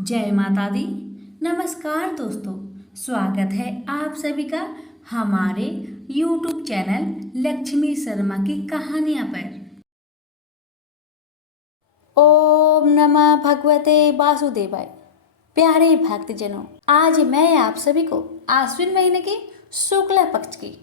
जय माता दी। नमस्कार दोस्तों, स्वागत है आप सभी का हमारे YouTube चैनल लक्ष्मी शर्मा की कहानियाँ पर। ओम नमः भगवते वासुदेवाय। प्यारे भक्तजनों, आज मैं आप सभी को आश्विन महीने की शुक्ल पक्ष की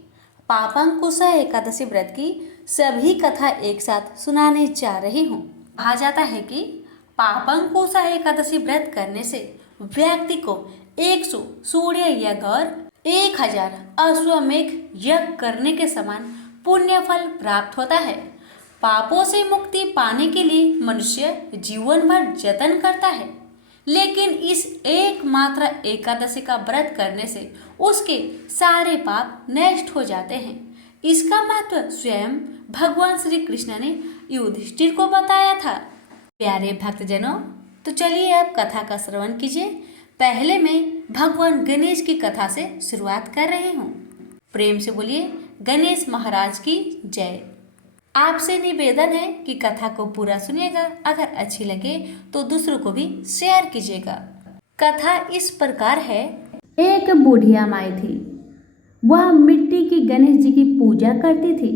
पापंकुशा एकादशी व्रत की सभी कथा एक साथ सुनाने जा रही हूँ। कहा जाता है कि पापंकुशा एकादशी व्रत करने से व्यक्ति को 100 सूर्य यज्ञ और 1000 अश्वमेध यज्ञ करने के समान पुण्य फल प्राप्त होता है। पापों से मुक्ति पाने के लिए मनुष्य जीवन भर जतन करता है, लेकिन इस एकमात्र एकादशी का व्रत करने से उसके सारे पाप नष्ट हो जाते हैं। इसका महत्व स्वयं भगवान श्री कृष्ण ने युधिष्ठिर को बताया था। प्यारे भक्तजनों, तो चलिए अब कथा का श्रवण कीजिए। पहले मैं भगवान गणेश की कथा से शुरुआत कर रही हूँ। प्रेम से बोलिए गणेश महाराज की जय। आपसे निवेदन है कि कथा को पूरा सुनिएगा, अगर अच्छी लगे तो दूसरों को भी शेयर कीजिएगा। कथा इस प्रकार है। एक बुढ़िया माई थी। वह मिट्टी की गणेश जी की पूजा करती थी।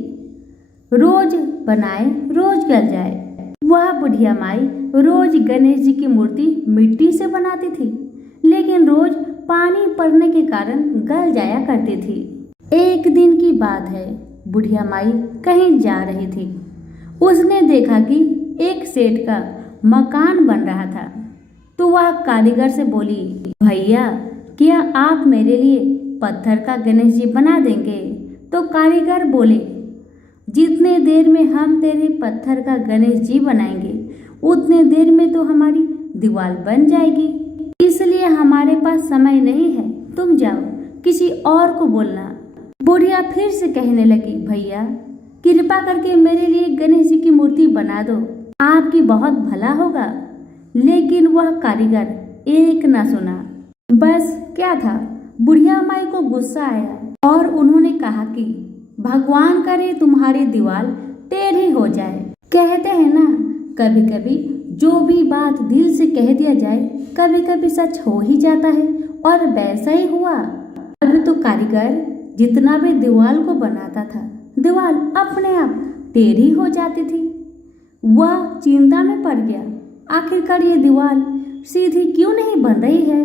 रोज बनाए रोज गल जाए। वह बुढ़िया माई रोज गणेश जी की मूर्ति मिट्टी से बनाती थी, लेकिन रोज पानी पड़ने के कारण गल जाया करती थी। एक दिन की बात है, बुढ़िया माई कहीं जा रही थी। उसने देखा कि एक सेठ का मकान बन रहा था, तो वह कारीगर से बोली, भैया क्या आप मेरे लिए पत्थर का गणेश जी बना देंगे? तो कारीगर बोले, जितने देर में हम तेरे पत्थर का गणेश जी बनाएंगे उतने देर में तो हमारी दीवार बन जाएगी, इसलिए हमारे पास समय नहीं है, तुम जाओ किसी और को बोलना। बुढ़िया फिर से कहने लगी, भैया कृपा करके मेरे लिए गणेश जी की मूर्ति बना दो, आपकी बहुत भला होगा। लेकिन वह कारीगर एक ना सुना। बस क्या था, बुढ़िया माई को गुस्सा आया और उन्होंने कहा कि भगवान करे तुम्हारी दीवार टेढ़ी हो जाए। कहते हैं ना, कभी कभी जो भी बात दिल से कह दिया जाए कभी कभी सच हो ही जाता है, और वैसा ही हुआ। अब तो कारीगर जितना भी दीवार को बनाता था, दीवार अपने आप टेढ़ी हो जाती थी। वह चिंता में पड़ गया, आखिरकार ये दीवार सीधी क्यों नहीं बन रही है।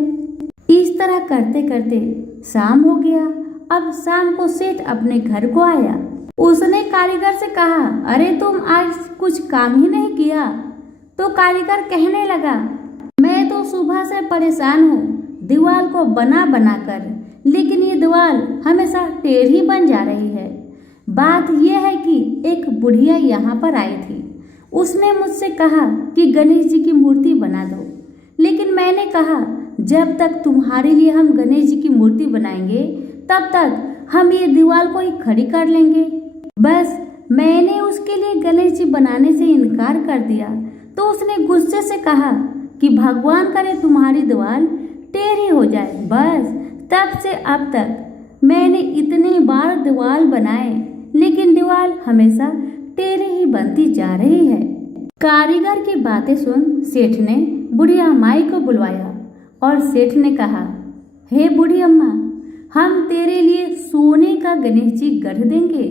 इस तरह करते करते शाम हो गया। अब शाम को सेठ अपने घर को आया। उसने कारीगर से कहा, अरे तुम आज कुछ काम ही नहीं किया। तो कारीगर कहने लगा, मैं तो सुबह से परेशान हूँ दीवार को बना बना कर, लेकिन ये दीवार हमेशा टेढ़ी बन जा रही है। बात यह है कि एक बुढ़िया यहाँ पर आई थी। उसने मुझसे कहा कि गणेश जी की मूर्ति बना दो, लेकिन मैंने कहा जब तक तुम्हारे लिए हम गणेश जी की मूर्ति बनाएंगे तब तक हम ये दीवार को ही खड़ी कर लेंगे। बस मैंने उसके लिए गणेश जी बनाने से इनकार कर दिया, तो उसने गुस्से से कहा कि भगवान करे तुम्हारी दीवार टेढ़ी हो जाए। बस तब से अब तक मैंने इतने बार दीवार बनाए, लेकिन दीवार हमेशा टेढ़ी ही बनती जा रही है। कारीगर की बातें सुन सेठ ने बुढ़िया माई को बुलवाया और सेठ ने कहा, हे बूढ़ी अम्मा, हम तेरे लिए सोने का गणेश जी गढ़ देंगे,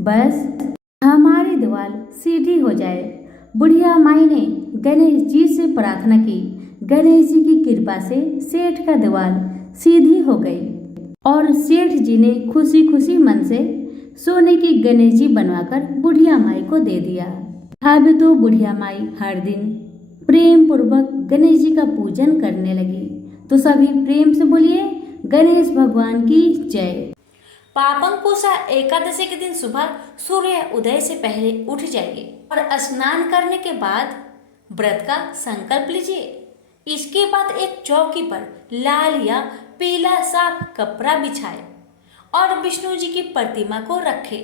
बस हमारी दीवार सीधी हो जाए। बुढ़िया माई ने गणेश जी से प्रार्थना की। गणेश जी की कृपा से सेठ का दीवार सीधी हो गई और सेठ जी ने खुशी खुशी मन से सोने की गणेश जी बनवाकर बुढ़िया माई को दे दिया। अब तो बुढ़िया माई हर दिन प्रेम पूर्वक गणेश जी का पूजन करने लगी। तो सभी प्रेम से बोलिए गणेश भगवान की जय। पापंकुशा एकादशी के दिन सुबह सूर्य उदय से पहले उठ जाइए और स्नान करने के बाद व्रत का संकल्प लीजिए। इसके बाद एक चौकी पर लाल या पीला साफ कपड़ा बिछाए और विष्णु जी की प्रतिमा को रखे।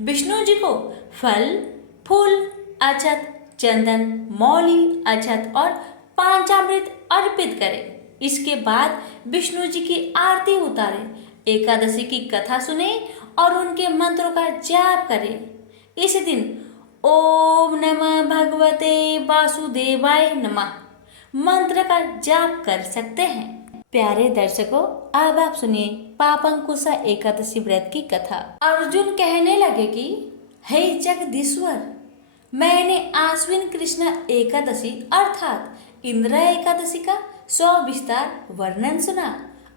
विष्णु जी को फल, फूल, अक्षत, चंदन, मौली, अक्षत और पंचामृत अर्पित करें। इसके बाद विष्णु जी की आरती उतारें, एकादशी की कथा सुने और उनके मंत्रों का जाप करें। इस दिन ओम नमः भगवते वासुदेवाय नमः मंत्र का जाप कर सकते हैं। प्यारे दर्शकों, अब आप सुनिए पापंकुशा एकादशी व्रत की कथा। अर्जुन कहने लगे कि हे जगदीश्वर, मैंने आश्विन कृष्ण एकादशी अर्थात इंदिरा एकादशी का सविस्तार वर्णन सुना।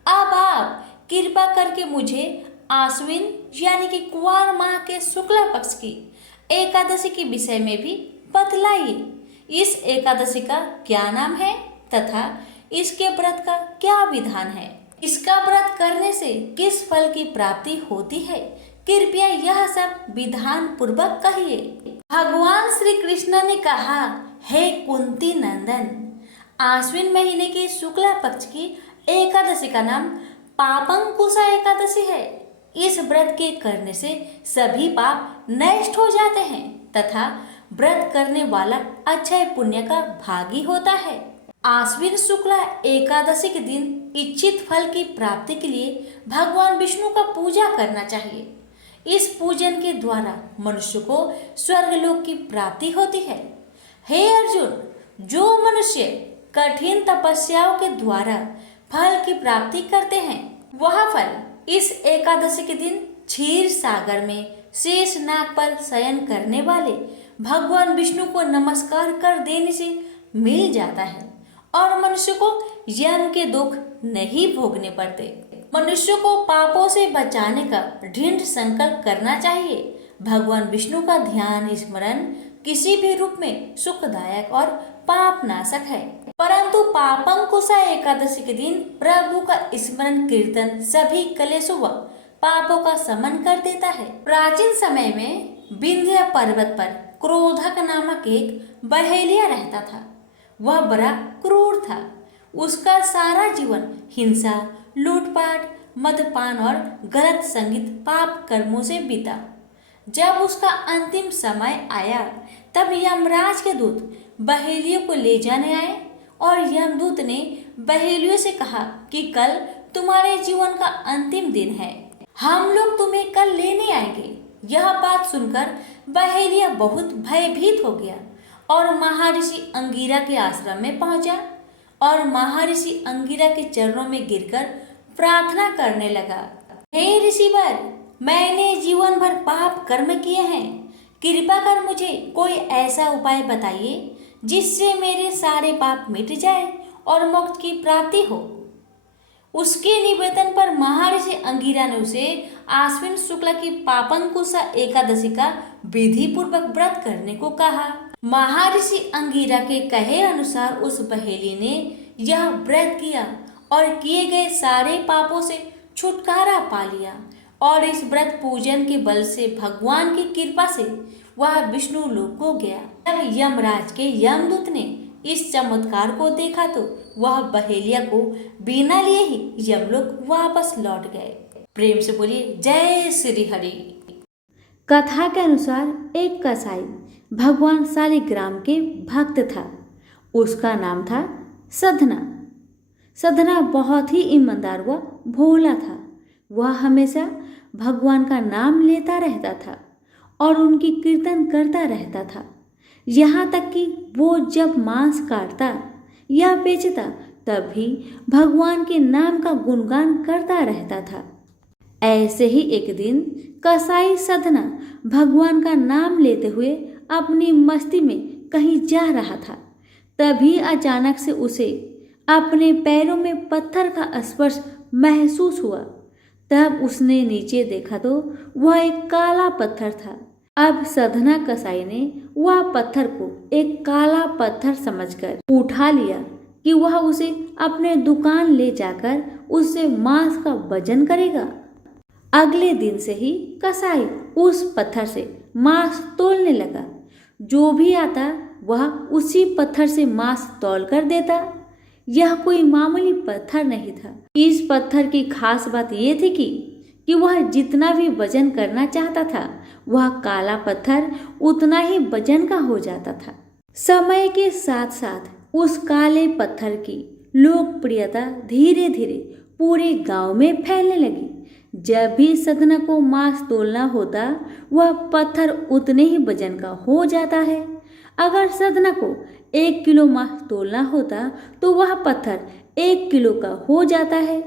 अब आप कृपा करके मुझे आश्विन यानी कि कुंवार माह के शुक्ला पक्ष की एकादशी के विषय में भी बतलाइए। इस एकादशी का क्या नाम है तथा इसके व्रत का क्या विधान है? इसका व्रत करने से किस फल की प्राप्ति होती है? कृपया यह सब विधान पूर्वक कहिए। भगवान श्री कृष्ण ने कहा, हे कुंती नंदन, आश्विन महीने की शुक्ला पक्ष की एकादशी का नाम पापंकुशा एकादशी है। इस व्रत के करने से सभी पाप नष्ट हो जाते हैं तथा व्रत करने वाला अक्षय पुण्य का भागी होता है। आश्विन शुक्ला एकादशी के दिन इच्छित फल की प्राप्ति के लिए भगवान विष्णु का पूजा करना चाहिए। इस पूजन के द्वारा मनुष्य को स्वर्गलोक की प्राप्ति होती है। हे अर्जुन, जो मनुष्य कठिन तपस्याओं के द्वारा फल की प्राप्ति करते हैं, वह फल इस एकादशी के दिन क्षीर सागर में शेष नाग पर शयन करने वाले भगवान विष्णु को नमस्कार कर देने से मिल जाता है और मनुष्य को यम के दुख नहीं भोगने पड़ते। मनुष्य को पापों से बचाने का दृढ़ संकल्प करना चाहिए। भगवान विष्णु का ध्यान स्मरण किसी भी रूप में सुखदायक और पाप नाशक है, परंतु पापंकुशा एकादशी के दिन प्रभु का स्मरण कीर्तन सभी कलेशों व पापों का शमन कर देता है। प्राचीन समय में विंध्य पर्वत पर क्रोधक नामक एक बहेलिया रहता था। वह बड़ा क्रूर था। उसका सारा जीवन हिंसा, लूटपाट, मदपान और गलत संगीत पाप कर्मों से बीता। जब उसका अंतिम समय आया तब यमराज के दूत बहेलियों को ले जाने आए और यमदूत ने बहेलियों से कहा कि कल तुम्हारे जीवन का अंतिम दिन है, हम लोग तुम्हें कल लेने आएंगे। यह बात सुनकर बहेलिया बहुत भयभीत हो गया और महर्षि अंगिरा के आश्रम में पहुंचा और महर्षि अंगिरा के चरणों में गिरकर प्रार्थना करने लगा। हे ऋषिवर, मैंने जीवन भर पाप कर्म किए हैं। कृपा कर मुझे कोई ऐसा उपाय बताइए जिससे मेरे सारे पाप मिट जाए और मोक्ष की प्राप्ति हो। उसके निवेदन पर महर्षि अंगिरा ने उसे आश्विन शुक्ला की पापंकुशा एकादशी का विधि पूर्वक व्रत करने को कहा। महर्षि अंगिरा के कहे अनुसार उस बहेली ने यह व्रत किया और किए गए सारे पापों से छुटकारा पा लिया और इस व्रत पूजन के बल से भगवान की कृपा से वह विष्णु लोक को गया। जब यमराज के यमदूत ने इस चमत्कार को देखा तो वह बहेलिया को बिना लिए ही यमलोक वापस लौट गए। प्रेम से बोलिए जय श्री हरि। कथा के अनुसार एक कसाई भगवान शालिग्राम के भक्त था। उसका नाम था सधना। सधना बहुत ही ईमानदार व भोला था। वह हमेशा भगवान का नाम लेता रहता था और उनकी कीर्तन करता रहता था। यहाँ तक कि वो जब मांस काटता या बेचता तब भी भगवान के नाम का गुणगान करता रहता था। ऐसे ही एक दिन कसाई सधना भगवान का नाम लेते हुए अपनी मस्ती में कहीं जा रहा था। तभी अचानक से उसे अपने पैरों में पत्थर का स्पर्श महसूस हुआ। तब उसने नीचे देखा तो वह एक काला पत्थर था। अब सधना कसाई ने वह पत्थर को एक काला पत्थर समझकर उठा लिया कि वह उसे अपने दुकान ले जाकर उससे मांस का वजन करेगा। अगले दिन से ही कसाई उस पत्थर से मांस तोलने लगा। जो भी आता वह उसी पत्थर से मांस तौल कर देता। यह कोई मामूली पत्थर नहीं था। इस पत्थर की खास बात यह थी कि वह जितना भी वजन करना चाहता था वह काला पत्थर उतना ही वजन का हो जाता था। समय के साथ साथ उस काले पत्थर की लोकप्रियता धीरे धीरे पूरे गांव में फैलने लगी। जब भी सधना को मांस तोलना होता वह पत्थर उतने ही वजन का हो जाता है। अगर सधना को 1 किलो मांस तोलना होता तो वह पत्थर 1 किलो का हो जाता है,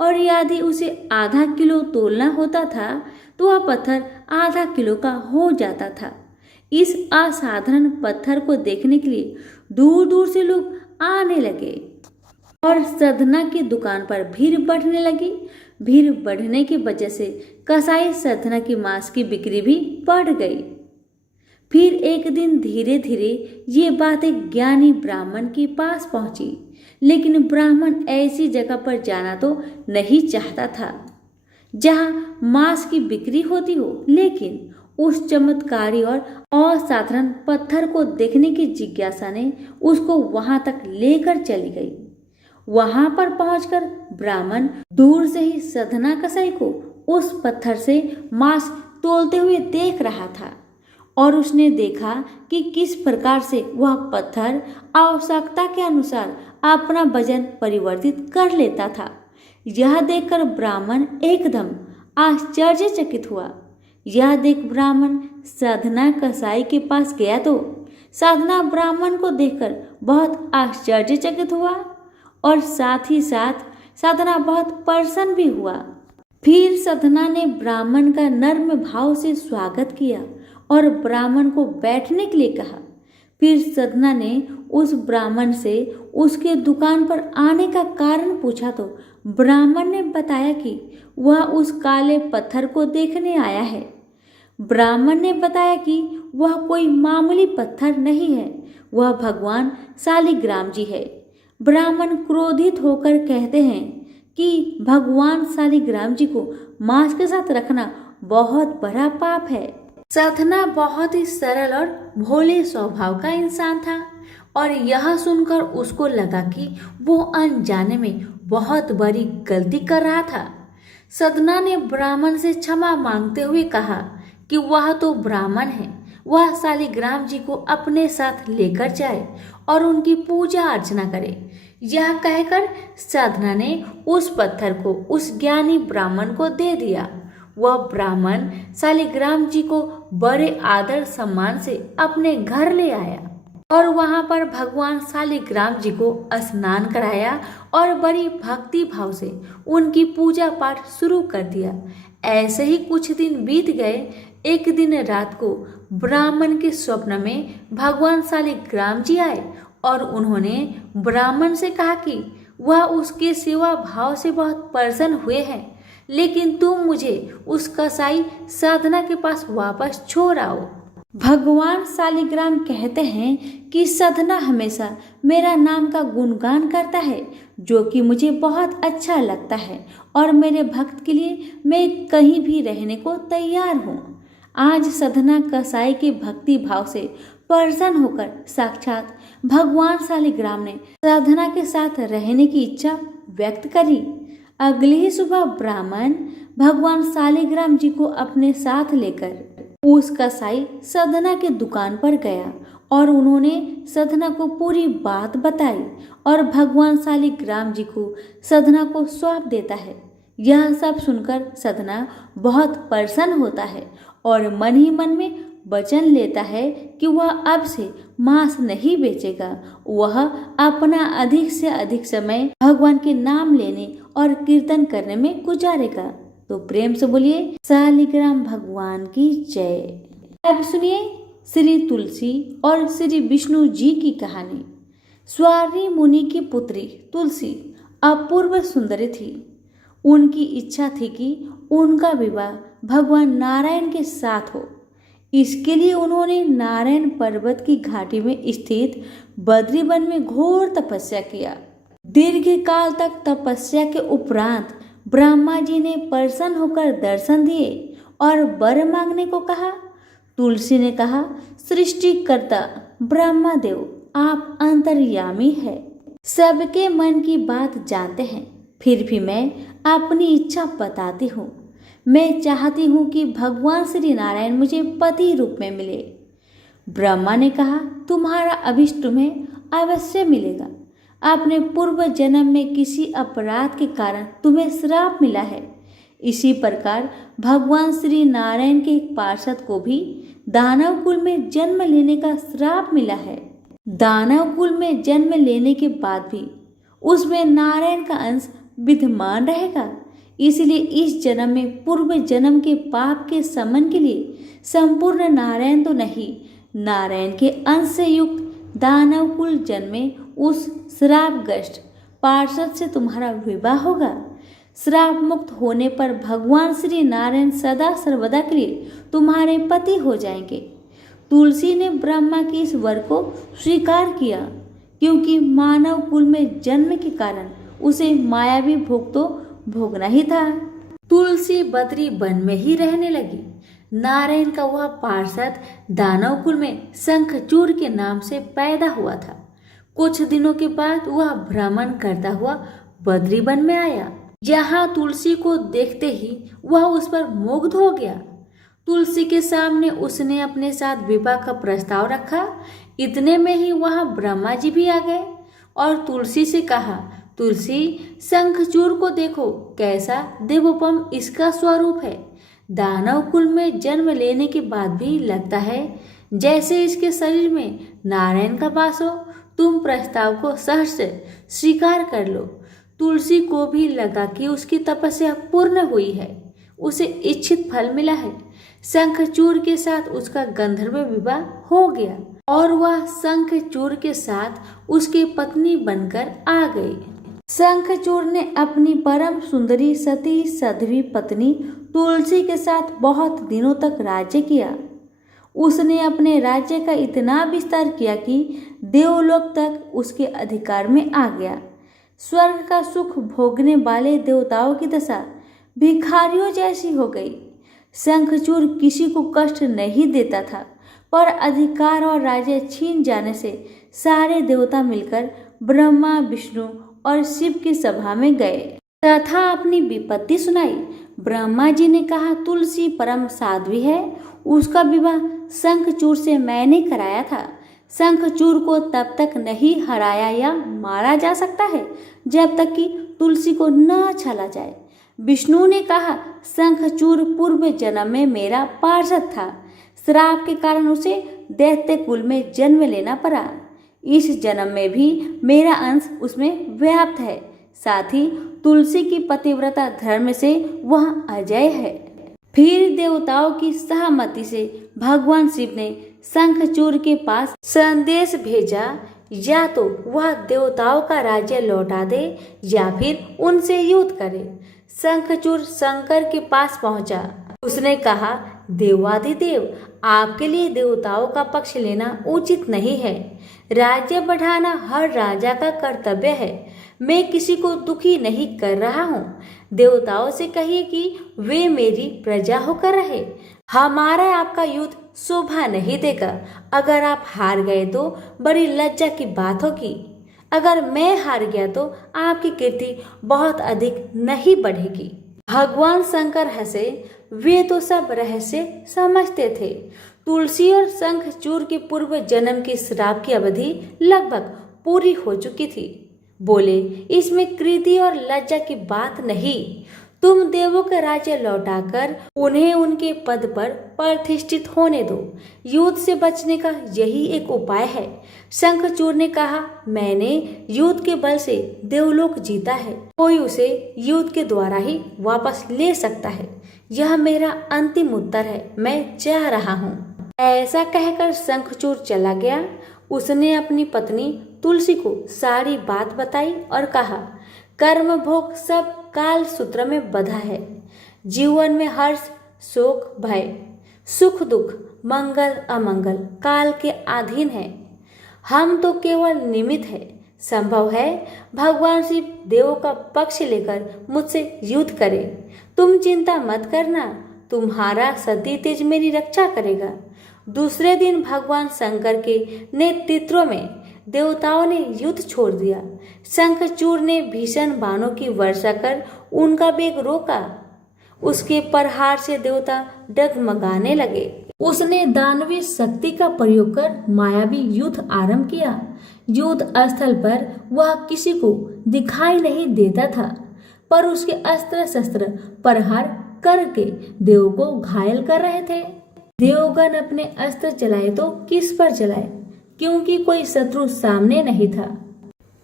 और यदि उसे आधा किलो तोलना होता था तो वह पत्थर आधा किलो का हो जाता था। इस असाधारण पत्थर को देखने के लिए दूर दूर से लोग आने लगे और सधना की दुकान पर भीड़ बढ़ने लगी। भीड़ बढ़ने की वजह से कसाई सधना की मांस की बिक्री भी बढ़ गई। फिर एक दिन धीरे धीरे ये बात एक ज्ञानी ब्राह्मण के पास पहुंची, लेकिन ब्राह्मण ऐसी जगह पर जाना तो नहीं चाहता था जहां मांस की बिक्री होती हो, लेकिन उस चमत्कारी और असाधारण पत्थर को देखने की जिज्ञासा ने उसको वहां तक लेकर चली गई। वहां पर पहुंचकर ब्राह्मण दूर से ही सधना कसाई को उस पत्थर से मांस तोलते हुए देख रहा था, और उसने देखा कि किस प्रकार से वह पत्थर आवश्यकता के अनुसार अपना वजन परिवर्तित कर लेता था। यह देखकर ब्राह्मण एकदम आश्चर्यचकित हुआ। यह देख ब्राह्मण साधना कसाई के पास गया तो साधना ब्राह्मण को देखकर बहुत आश्चर्यचकित हुआ, और साथ ही साथ साधना बहुत प्रसन्न भी हुआ। फिर साधना ने ब्राह्मण का नर्म भाव से स्वागत किया और ब्राह्मण को बैठने के लिए कहा। फिर साधना ने उस ब्राह्मण से उसके दुकान पर आने का कारण पूछा तो ब्राह्मण ने बताया कि वह उस काले पत्थर को देखने आया है। ब्राह्मण ने बताया कि वह कोई मामूली पत्थर नहीं है, वह भगवान शालिग्राम जी है। ब्राह्मण क्रोधित होकर कहते हैं कि भगवान शालिग्राम जी को मांस के साथ रखना बहुत बड़ा पाप है। साधना बहुत ही सरल और भोले स्वभाव का इंसान था, और यह सुनकर उसको लगा कि वो अनजाने में बहुत बड़ी गलती कर रहा था। साधना ने ब्राह्मण से क्षमा मांगते हुए कहा कि वह तो ब्राह्मण है, वह शालिग्राम जी को अपने साथ लेकर जाए और उनकी पूजा अर्चना करे। यह कहकर साधना ने उस पत्थर को उस ज्ञानी ब्राह्मण को दे दिया। वह ब्राह्मण शालिग्राम जी को बड़े आदर सम्मान से अपने घर ले आया और वहां पर भगवान शालिग्राम जी को स्नान कराया और बड़ी भक्ति भाव से उनकी पूजा पाठ शुरू कर दिया। ऐसे ही कुछ दिन बीत गए। एक दिन रात को ब्राह्मण के स्वप्न में भगवान शालिग्राम जी आए और उन्होंने ब्राह्मण से कहा कि वह उसके सेवा भाव से बहुत प्रसन्न हुए हैं, लेकिन तुम मुझे उस कसाई साधना के पास वापस छोड़ आओ। भगवान शालिग्राम कहते हैं कि साधना हमेशा मेरा नाम का गुणगान करता है, जो कि मुझे बहुत अच्छा लगता है, और मेरे भक्त के लिए मैं कहीं भी रहने को तैयार हूँ। आज साधना कसाई के भक्ति भाव से प्रसन्न होकर साक्षात भगवान शालिग्राम ने साधना के साथ रहने की इच्छा व्यक्त करी। अगली ही सुबह ब्राह्मण भगवान शालिग्राम जी को अपने साथ लेकर उस कसाई साधना के दुकान पर गया और उन्होंने साधना को पूरी बात बताई, और भगवान शालिग्राम जी को साधना को सौंप देता है। यह सब सुनकर साधना बहुत प्रसन्न होता है और मन ही मन में वचन लेता है कि वह अब से मांस नहीं बेचेगा। वह अपना अधिक से अधिक समय भगवान के नाम लेने और कीर्तन करने में गुजारेगा। तो प्रेम से बोलिए शालिग्राम भगवान की जय। अब सुनिए श्री तुलसी और श्री विष्णु जी की कहानी। स्वारी मुनि की पुत्री तुलसी अपूर्व सुंदरी थी। उनकी इच्छा थी कि उनका विवाह भगवान नारायण के साथ हो। इसके लिए उन्होंने नारायण पर्वत की घाटी में स्थित बद्री वन में घोर तपस्या किया। दीर्घ काल तक तपस्या के उपरांत ब्रह्मा जी ने प्रसन्न होकर दर्शन दिए और वर मांगने को कहा। तुलसी ने कहा, सृष्टिकर्ता ब्रह्मा देव, आप अंतर्यामी है, सबके मन की बात जानते हैं, फिर भी मैं अपनी इच्छा बताती हूँ। मैं चाहती हूँ कि भगवान श्री नारायण मुझे पति रूप में मिले। ब्रह्मा ने कहा, तुम्हारा अभिष्ट तुम्हें अवश्य मिलेगा। अपने पूर्व जन्म में किसी अपराध के कारण तुम्हें श्राप मिला है। इसी प्रकार भगवान श्री नारायण के एक पार्षद को भी दानव कुल में जन्म लेने का श्राप मिला है। दानव कुल में जन्म लेने के बाद भी उसमें नारायण का अंश विद्यमान रहेगा। इसलिए इस जन्म में पूर्व जन्म के पाप के शमन के लिए संपूर्ण नारायण तो नहीं, नारायण के अंश से युक्त दानव कुल जन्मे उस श्रापग्रस्त पार्षद से तुम्हारा विवाह होगा। श्राप मुक्त होने पर भगवान श्री नारायण सदा सर्वदा के लिए तुम्हारे पति हो जाएंगे। तुलसी ने ब्रह्मा के इस वर को स्वीकार किया, क्योंकि मानव कुल में जन्म के कारण उसे मायावी भोग तो भोगना ही था। तुलसी बद्री वन में ही रहने लगी। नारायण का वह पार्षद दानव कुल में शंखचूड़ के नाम से पैदा हुआ था। कुछ दिनों के बाद वह भ्रमण करता हुआ बद्री वन में आया। यहाँ तुलसी को देखते ही वह उस पर मुग्ध हो गया। तुलसी के सामने उसने अपने साथ विवाह का प्रस्ताव रखा। इतने में ही वहाँ ब्रह्मा जी भी आ गए और तुलसी से कहा, तुलसी, शंखचूड़ को देखो, कैसा देवोपम इसका स्वरूप है। दानव कुल में जन्म लेने के बाद भी लगता है जैसे इसके शरीर में नारायण का वास हो। तुम प्रस्ताव को सहर्ष स्वीकार कर लो। तुलसी को भी लगा कि उसकी तपस्या पूर्ण हुई है, उसे इच्छित फल मिला है। शंखचूड़ के साथ उसका गंधर्व विवाह हो गया और वह शंखचूड़ के साथ उसकी पत्नी बनकर आ गई। शंखचूड़ ने अपनी परम सुंदरी सती साध्वी पत्नी तुलसी के साथ बहुत दिनों तक राज्य किया। उसने अपने राज्य का इतना विस्तार किया कि देवलोक तक उसके अधिकार में आ गया। स्वर्ग का सुख भोगने वाले देवताओं की दशा भिखारियों जैसी हो गई। शंखचूड़ किसी को कष्ट नहीं देता था, पर अधिकार और राज्य छीन जाने से सारे देवता मिलकर ब्रह्मा, विष्णु और शिव की सभा में गए तथा अपनी विपत्ति सुनाई। ब्रह्मा जी ने कहा, तुलसी परम साध्वी है, उसका विवाह शंखचूड़ से मैंने कराया था। शंखचूड़ को तब तक नहीं हराया या मारा जा सकता है जब तक कि तुलसी को न छला जाए। विष्णु ने कहा, शंखचूड़ पूर्व जन्म में मेरा पार्षद था। श्राप के कारण उसे दैत्य कुल में जन्म लेना पड़ा। इस जन्म में भी मेरा अंश उसमें व्याप्त है। साथ ही तुलसी की पतिव्रता धर्म से वह अजय है। फिर देवताओं की सहमति से भगवान शिव ने शंखचूड़ के पास संदेश भेजा, या तो वह देवताओं का राज्य लौटा दे या फिर उनसे युद्ध करे। शंखचूड़ शंकर के पास पहुंचा। उसने कहा, देवाधिदेव, आपके लिए देवताओं का पक्ष लेना उचित नहीं है। राज्य बढ़ाना हर राजा का कर्तव्य है। मैं किसी को दुखी नहीं कर रहा हूँ। देवताओं से कहिए कि वे मेरी प्रजा होकर रहे। हमारा आपका युद्ध शोभा नहीं देगा। अगर आप हार गए तो बड़ी लज्जा की बात होगी। अगर मैं हार गया तो आपकी कीर्ति बहुत अधिक नहीं बढ़ेगी। भगवान शंकर हंसे। वे तो सब रहस्य समझते थे। तुलसी और शंखचूड़ के पूर्व जन्म के श्राप की अवधि लगभग पूरी हो चुकी थी। बोले, इसमें कृति और लज्जा की बात नहीं। तुम देवों का राज्य लौटाकर उन्हें उनके पद पर प्रतिष्ठित होने दो। युद्ध से बचने का यही एक उपाय है। शंखचूड़ ने कहा, मैंने युद्ध के बल से देवलोक जीता है। कोई उसे युद्ध के द्वारा ही वापस ले सकता है। यह मेरा अंतिम उत्तर है। मैं जा रहा हूँ। ऐसा कहकर शंखचूड़ चला गया। उसने अपनी पत्नी तुलसी को सारी बात बताई और कहा, कर्म भोग सब काल सूत्र में बंधा है। जीवन में हर्ष, शोक, भय, सुख, दुख, मंगल, अमंगल काल के अधीन है। हम तो केवल निमित्त है। संभव है भगवान शिव देवों का पक्ष लेकर मुझसे युद्ध करे। तुम चिंता मत करना, तुम्हारा सती तेज मेरी रक्षा करेगा। दूसरे दिन भगवान शंकर के नेतृत्व में देवताओं ने युद्ध छोड़ दिया। शंखचूड़ ने भीषण बाणों की वर्षा कर उनका वेग रोका। उसके प्रहार से देवता डगमगाने लगे। उसने दानवी शक्ति का प्रयोग कर मायावी युद्ध आरंभ किया। युद्ध स्थल पर वह किसी को दिखाई नहीं देता था, पर उसके अस्त्र शस्त्र प्रहार करके देवों को घायल कर रहे थे। देवगण अपने अस्त्र चलाए तो किस पर चलाए, क्योंकि कोई शत्रु सामने नहीं था।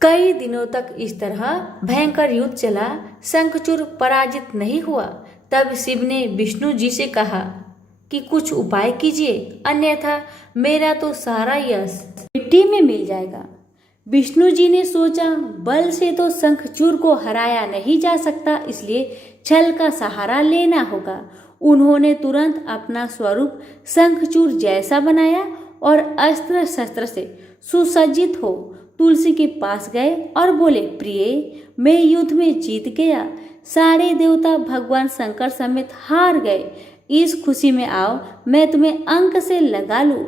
कई दिनों तक इस तरह भयंकर युद्ध चला, शंखचूर पराजित नहीं हुआ। तब शिव ने विष्णु जी से कहा कि कुछ उपाय कीजिए, अन्यथा मेरा तो सारा यश मिट्टी में मिल जाएगा। विष्णु जी ने सोचा, बल से तो शंखचूर को हराया नहीं जा सकता, इसलिए छल का सहारा लेना होगा। उन्होंने तुरंत अपना स्वरूप शंखचूर जैसा बनाया और अस्त्र शस्त्र से सुसज्जित हो तुलसी के पास गए और बोले, प्रिय, मैं युद्ध में जीत गया। सारे देवता भगवान शंकर समेत हार गए। इस खुशी में आओ, मैं तुम्हें अंक से लगा लूं।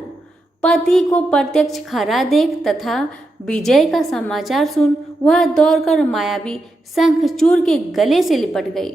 पति को प्रत्यक्ष खरा देख तथा विजय का समाचार सुन वह दौड़कर मायावी शंखचूर के गले से लिपट गई।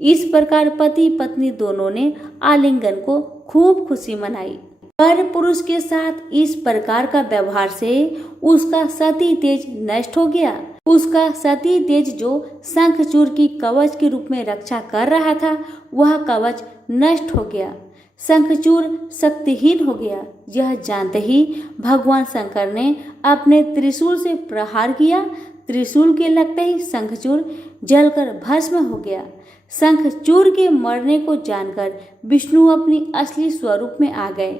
इस प्रकार पति पत्नी दोनों ने आलिंगन को खूब खुशी मनाई। पर पुरुष के साथ इस प्रकार का व्यवहार से उसका सती तेज नष्ट हो गया। उसका सती तेज जो शंखचूर की कवच के रूप में रक्षा कर रहा था, वह कवच नष्ट हो गया। शंखचूर शक्तिहीन हो गया। यह जानते ही भगवान शंकर ने अपने त्रिशूल से प्रहार किया। त्रिशूल के लगते ही शंखचूर जलकर भस्म हो गया। शंखचूर के मरने को जानकर विष्णु अपनी असली स्वरूप में आ गए।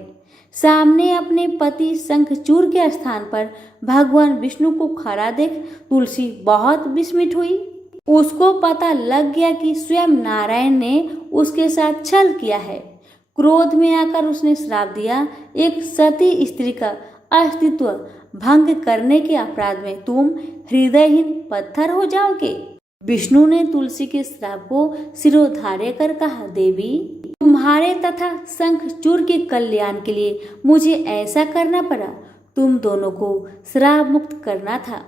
सामने अपने पति शंखचूर के स्थान पर भगवान विष्णु को खड़ा देख तुलसी बहुत विस्मित हुई। उसको पता लग गया कि स्वयं नारायण ने उसके साथ छल किया है। क्रोध में आकर उसने श्राप दिया, एक सती स्त्री का अस्तित्व भंग करने के अपराध में तुम हृदयहीन पत्थर हो जाओगे। विष्णु ने तुलसी के श्राप को सिरोधार्य कर कहा, देवी, तुम्हारे तथा शंखचूर के कल्याण के लिए मुझे ऐसा करना पड़ा। तुम दोनों को श्राप मुक्त करना था।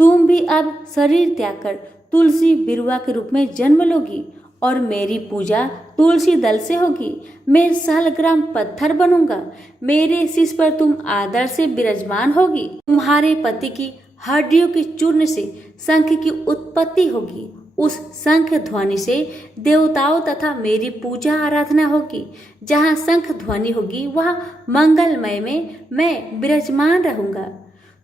तुम भी अब शरीर त्याग कर तुलसी बिरुवा के रूप में जन्म लोगी और मेरी पूजा तुलसी दल से होगी। मैं सालग्राम पत्थर बनूंगा। मेरे शीश पर तुम आदर से विराजमान होगी। तुम्हारे पति की हड्डियों के चूर्ण से शंख की उत्पत्ति होगी। उस शंख ध्वनि से देवताओं तथा मेरी पूजा आराधना होगी। जहाँ शंख ध्वनि होगी वहाँ मंगलमय में मैं विराजमान रहूंगा।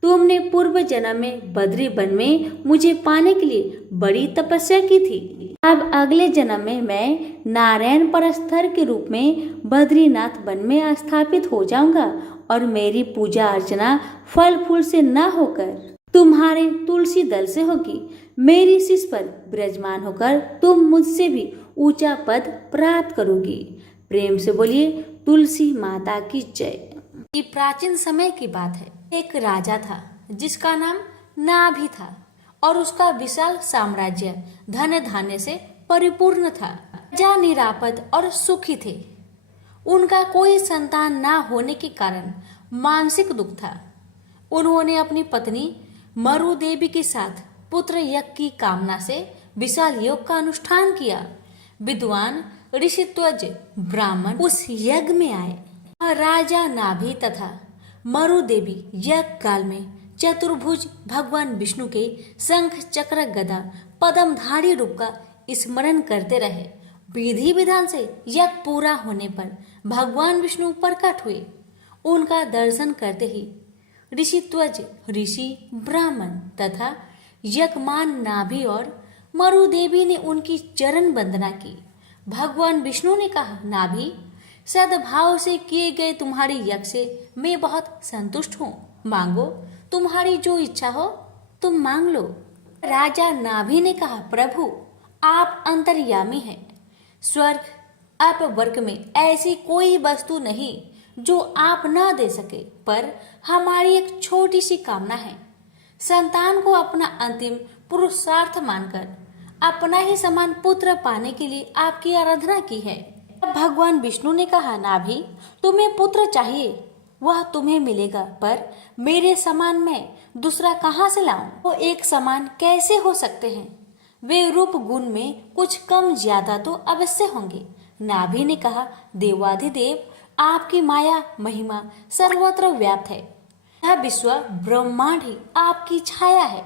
तुमने पूर्व जन्म में बद्री वन में मुझे पाने के लिए बड़ी तपस्या की थी। अब अगले जन्म में मैं नारायण परस्तर के रूप में बद्रीनाथ वन में स्थापित हो जाऊंगा और मेरी पूजा अर्चना फल फूल से न होकर तुम्हारे तुलसी दल से होगी। मेरी शीश पर विराजमान होकर तुम मुझसे भी ऊंचा पद प्राप्त करोगी। प्रेम से बोलिए तुलसी माता की जय। ये प्राचीन समय की बात है। एक राजा था जिसका नाम नाभि था और उसका विशाल साम्राज्य धन धान्य से परिपूर्ण था। राजा निरापद और सुखी थे। उनका कोई संतान ना होने के कारण मानसिक दुख था। उन्होंने अपनी पत्नी मरु देवी के साथ पुत्र यज्ञ की कामना से विशाल योग का अनुष्ठान किया। विद्वान ऋषित्वज ब्राह्मण उस यज्ञ में आए। राजा नाभि तथा मरु देवी यज्ञ काल में चतुर्भुज भगवान विष्णु के शंख चक्र गदा पद्मधारी रूप का स्मरण करते रहे। विधि विधान से यज्ञ पूरा होने पर भगवान विष्णु प्रकट हुए। उनका दर्शन करते ही ऋषित्वज ऋषि ब्राह्मण तथा यज्ञमान नाभि और मरु देवी ने उनकी चरण वंदना की। भगवान विष्णु ने कहा, नाभि, सद्भाव से किए गए तुम्हारे यज्ञ से मैं बहुत संतुष्ट हूँ। मांगो, तुम्हारी जो इच्छा हो तुम मांग लो। राजा नाभि ने कहा, प्रभु, आप अंतर्यामी हैं। स्वर्ग अपवर्ग में ऐसी कोई वस्तु नहीं जो आप न दे सके, पर हमारी एक छोटी सी कामना है। संतान को अपना अंतिम पुरुषार्थ मानकर अपना ही समान पुत्र पाने के लिए आपकी आराधना की है। भगवान विष्णु ने कहा, नाभि, तुम्हें पुत्र चाहिए, वह तुम्हें मिलेगा, पर मेरे समान मैं दूसरा कहाँ से लाऊं? वो एक समान कैसे हो सकते हैं? वे रूप गुण में कुछ कम ज्यादा तो अवश्य होंगे। नाभि ने कहा, देवाधिदेव, आपकी माया महिमा सर्वत्र व्याप्त है। यह विश्व ब्रह्मांड ही आपकी छाया है।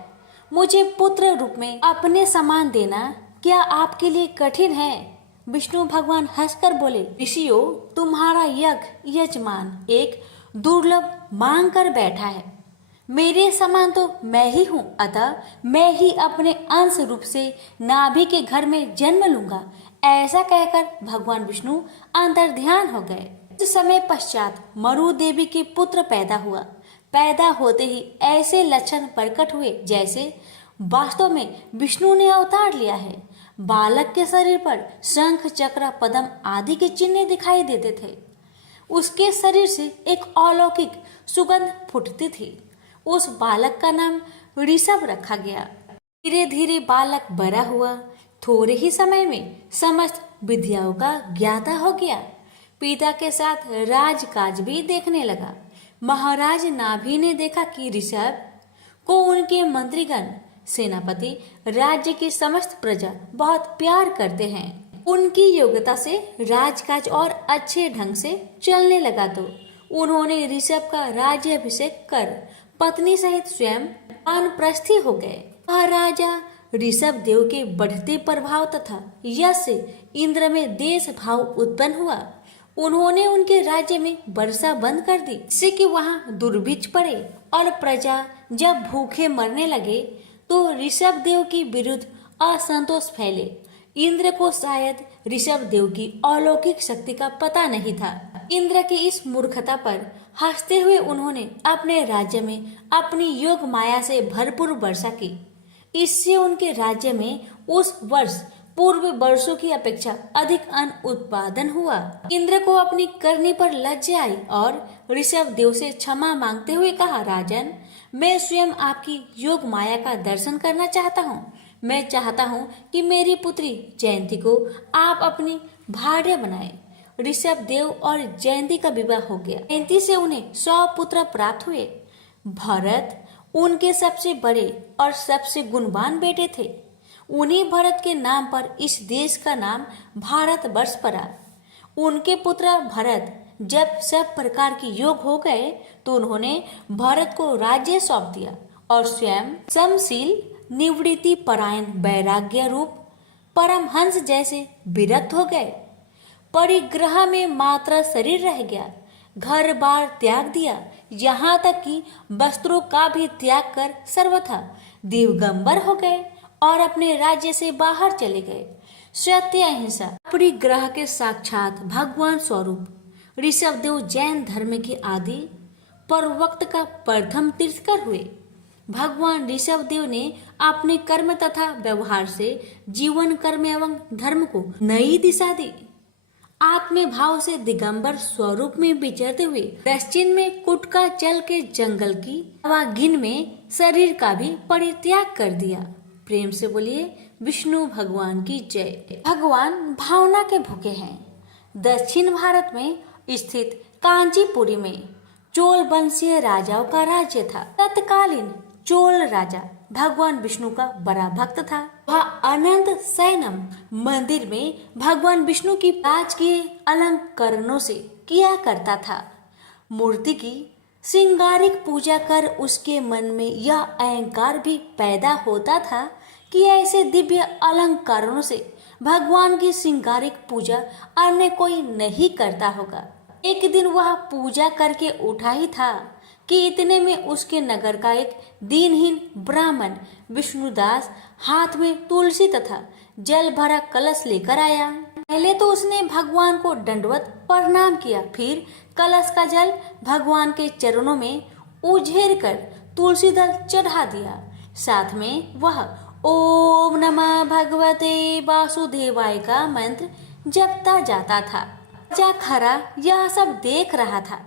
मुझे पुत्र रूप में अपने समान देना क्या आपके लिए कठिन है? विष्णु भगवान हंसकर बोले, ऋषियों, तुम्हारा यज्ञ यजमान एक दुर्लभ मांग कर बैठा है। मेरे समान तो मैं ही हूँ, अतः मैं ही अपने अंश रूप से नाभि के घर में जन्म लूंगा। ऐसा कहकर भगवान विष्णु अंतर्ध्यान हो गए। कुछ समय पश्चात मरु देवी के पुत्र पैदा हुआ। पैदा होते ही ऐसे लक्षण प्रकट हुए जैसे वास्तव में विष्णु ने अवतार लिया है। बालक के शरीर पर शंख, चक्र, पद्म आदि के चिन्ह दिखाई देते थे। उसके शरीर से एक अलौकिक सुगंध फूटती थी। उस बालक का नाम ऋषभ रखा गया। धीरे धीरे बालक बड़ा हुआ। थोड़े ही समय में समस्त विद्याओं का ज्ञाता हो गया। पिता के साथ राजकाज भी देखने लगा। महाराज नाभि ने देखा कि ऋषभ को उनके मंत्रीगण, सेनापति, राज्य की समस्त प्रजा बहुत प्यार करते हैं। उनकी योग्यता से राजकाज और अच्छे ढंग से चलने लगा तो उन्होंने ऋषभ का राज्याभिषेक कर पत्नी सहित स्वयं वानप्रस्थी हो गए। महाराजा ऋषभ देव के बढ़ते प्रभाव तथा यश से इंद्र में देश भाव उत्पन्न हुआ। उन्होंने उनके राज्य में वर्षा बंद कर दी, जिससे कि वहां दुर्भिक्ष पड़े और प्रजा जब भूखे मरने लगे तो ऋषभ देव के विरुद्ध असंतोष फैले। इंद्र को शायद ऋषभ देव की अलौकिक शक्ति का पता नहीं था। इंद्र की इस मूर्खता पर हंसते हुए उन्होंने अपने राज्य में अपनी योग माया से भरपूर वर्षा की। इससे उनके राज्य में उस वर्ष पूर्व वर्षों की अपेक्षा अधिक अन्न उत्पादन हुआ। इंद्र को अपनी करनी पर लज्जा आई और ऋषभ देव से क्षमा मांगते हुए कहा, राजन, मैं स्वयं आपकी योग माया का दर्शन करना चाहता हूँ। मैं चाहता हूँ कि मेरी पुत्री जयंती को आप अपनी भार्या बनाए। ऋषभ देव और जयंती का विवाह हो गया। जयंती से उन्हें 100 पुत्र प्राप्त हुए। भरत उनके सबसे बड़े और सबसे गुणवान बेटे थे। उन्हीं भरत के नाम पर इस देश का नाम भारतवर्ष पड़ा। उनके पुत्र भरत जब सब प्रकार के योग हो गए तो उन्होंने भरत को राज्य सौंप दिया और स्वयं समशील, निवृत्ति परायण, वैराग्य रूप परमहंस जैसे विरक्त हो गए। परिग्रह में मात्र शरीर रह गया। घर बार त्याग दिया, यहाँ तक कि वस्त्रों का भी त्याग कर सर्वथा दिगंबर हो गए और अपने राज्य से बाहर चले गए। सत्य अहिंसा परिग्रह के साक्षात भगवान स्वरूप ऋषभ देव जैन धर्म के आदि प्रवक्त का प्रथम तीर्थकर हुए। भगवान ऋषभ देव ने अपने कर्म तथा व्यवहार से जीवन, कर्म एवं धर्म को नई दिशा दी। आत्म भाव से दिगंबर स्वरूप में विचरते हुए पश्चिम में कुटका चल के जंगल की आवागिन में शरीर का भी परित्याग कर दिया। प्रेम से बोलिए विष्णु भगवान की जय। भगवान भावना के भूखे हैं। दक्षिण भारत में स्थित कांचीपुरी में चोल वंशीय राजाओं का राज्य था। तत्कालीन चोल राजा भगवान विष्णु का बड़ा भक्त था। वह अनंत शयनम मंदिर में भगवान विष्णु की राजकीय अलंकरणों से किया करता था। मूर्ति की श्रृंगारिक पूजा कर उसके मन में यह अहंकार भी पैदा होता था कि ऐसे दिव्य अलंकरणों से भगवान की श्रृंगारिक पूजा अन्य कोई नहीं करता होगा। एक दिन वह पूजा करके उठा ही था कि इतने में उसके नगर का एक दीनहीन ब्राह्मण विष्णुदास हाथ में तुलसी तथा जल भरा कलश लेकर आया। पहले तो उसने भगवान को दंडवत प्रणाम किया, फिर कलश का जल भगवान के चरणों में उझेर कर तुलसी दल चढ़ा दिया। साथ में वह ओम नमः भगवते वासुदेवाय का मंत्र जपता जाता था। राजा खरा यह सब देख रहा था।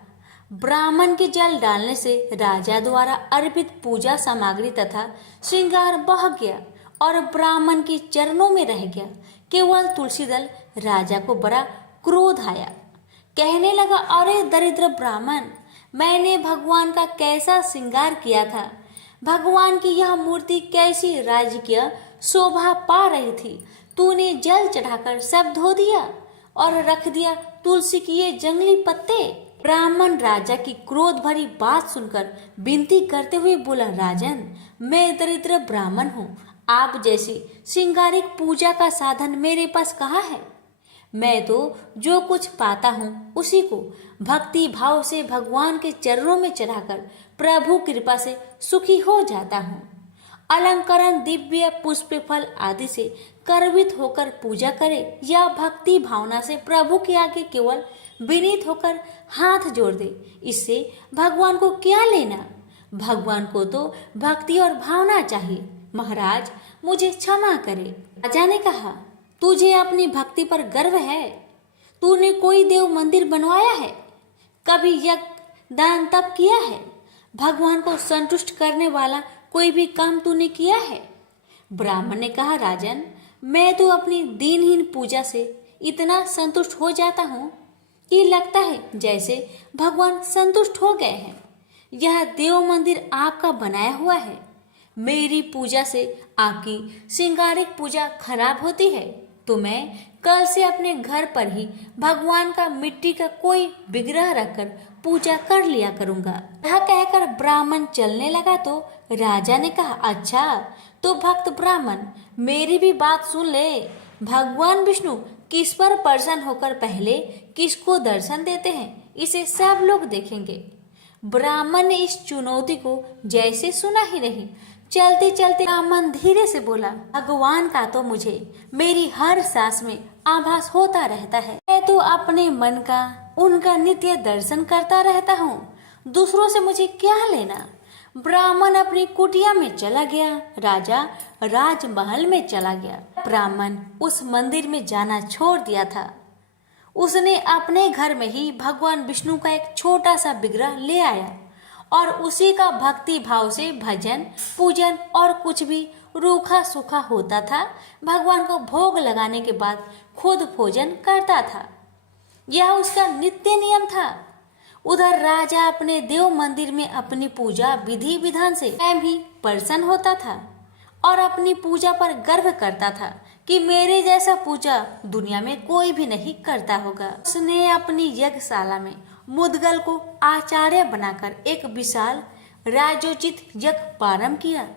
ब्राह्मण के जल डालने से राजा द्वारा अर्पित पूजा सामग्री तथा श्रृंगार बह गया और ब्राह्मण के चरणों में रह गया केवल तुलसी दल। राजा को बड़ा क्रोध आया। कहने लगा, अरे दरिद्र ब्राह्मण, मैंने भगवान का कैसा श्रृंगार किया था। भगवान की यह मूर्ति कैसी राजकीय शोभा पा रही थी। तूने जल चढ़ाकर सब धो दिया और रख दिया तुलसी के ये जंगली पत्ते। ब्राह्मण राजा की क्रोध भरी बात सुनकर विनती करते हुए बोला, राजन, मैं दरिद्र ब्राह्मण हूँ। आप जैसी श्रृंगारिक पूजा का साधन मेरे पास कहाँ है। मैं तो जो कुछ पाता हूँ उसी को भक्ति भाव से भगवान के चरणों में चढ़ाकर प्रभु कृपा से सुखी हो जाता हूँ। अलंकरण दिव्य पुष्प फल आदि से गर्वित होकर पूजा करे या भक्ति भावना से प्रभु के आगे केवल विनीत होकर हाथ जोड़ दे, इससे भगवान को क्या लेना। भगवान को तो भक्ति और भावना चाहिए। महाराज मुझे क्षमा करे। राजा ने कहा, तुझे अपनी भक्ति पर गर्व है? तूने कोई देव मंदिर बनवाया है? कभी यज्ञ दान तप किया है? भगवान को संतुष्ट करने वाला कोई भी काम तूने किया है? ब्राह्मण ने कहा, राजन मैं तो अपनी दीनहीन पूजा से इतना संतुष्ट हो जाता हूँ कि लगता है जैसे भगवान संतुष्ट हो गए हैं। यह देव मंदिर आपका बनाया हुआ है। मेरी पूजा से आपकी श्रृंगारिक पूजा खराब होती है तो मैं कल से अपने घर पर ही भगवान का मिट्टी का कोई विग्रह रखकर पूजा कर लिया करूंगा। यह कहकर ब्राह्मण चलने लगा तो राजा ने कहा, अच्छा तो भक्त ब्राह्मण मेरी भी बात सुन ले। भगवान विष्णु किस पर प्रसन्न होकर पहले किसको दर्शन देते हैं इसे सब लोग देखेंगे। ब्राह्मण ने इस चुनौती को जैसे सुना ही नहीं। चलते चलते ब्राह्मण धीरे से बोला, भगवान का तो मुझे मेरी हर सांस में आभास होता रहता है। मैं तो अपने मन का उनका नित्य दर्शन करता रहता हूँ, दूसरों से मुझे क्या लेना। ब्राह्मण अपनी कुटिया में चला गया, राजा राजमहल में चला गया। ब्राह्मण उस मंदिर में जाना छोड़ दिया था। उसने अपने घर में ही भगवान विष्णु का एक छोटा सा विग्रह ले आया और उसी का भक्ति भाव से भजन पूजन और कुछ भी रूखा सूखा होता था भगवान को भोग लगाने के बाद खुद भोजन करता था। यह उसका नित्य नियम था। उधर राजा अपने देव मंदिर में अपनी पूजा विधि विधान से स्वयं ही प्रसन्न होता था और अपनी पूजा पर गर्व करता था कि मेरे जैसा पूजा दुनिया में कोई भी नहीं करता होगा। उसने अपनी यज्ञशाला में मुद्गल को आचार्य बनाकर एक विशाल राजोचित यज्ञ प्रारंभ किया।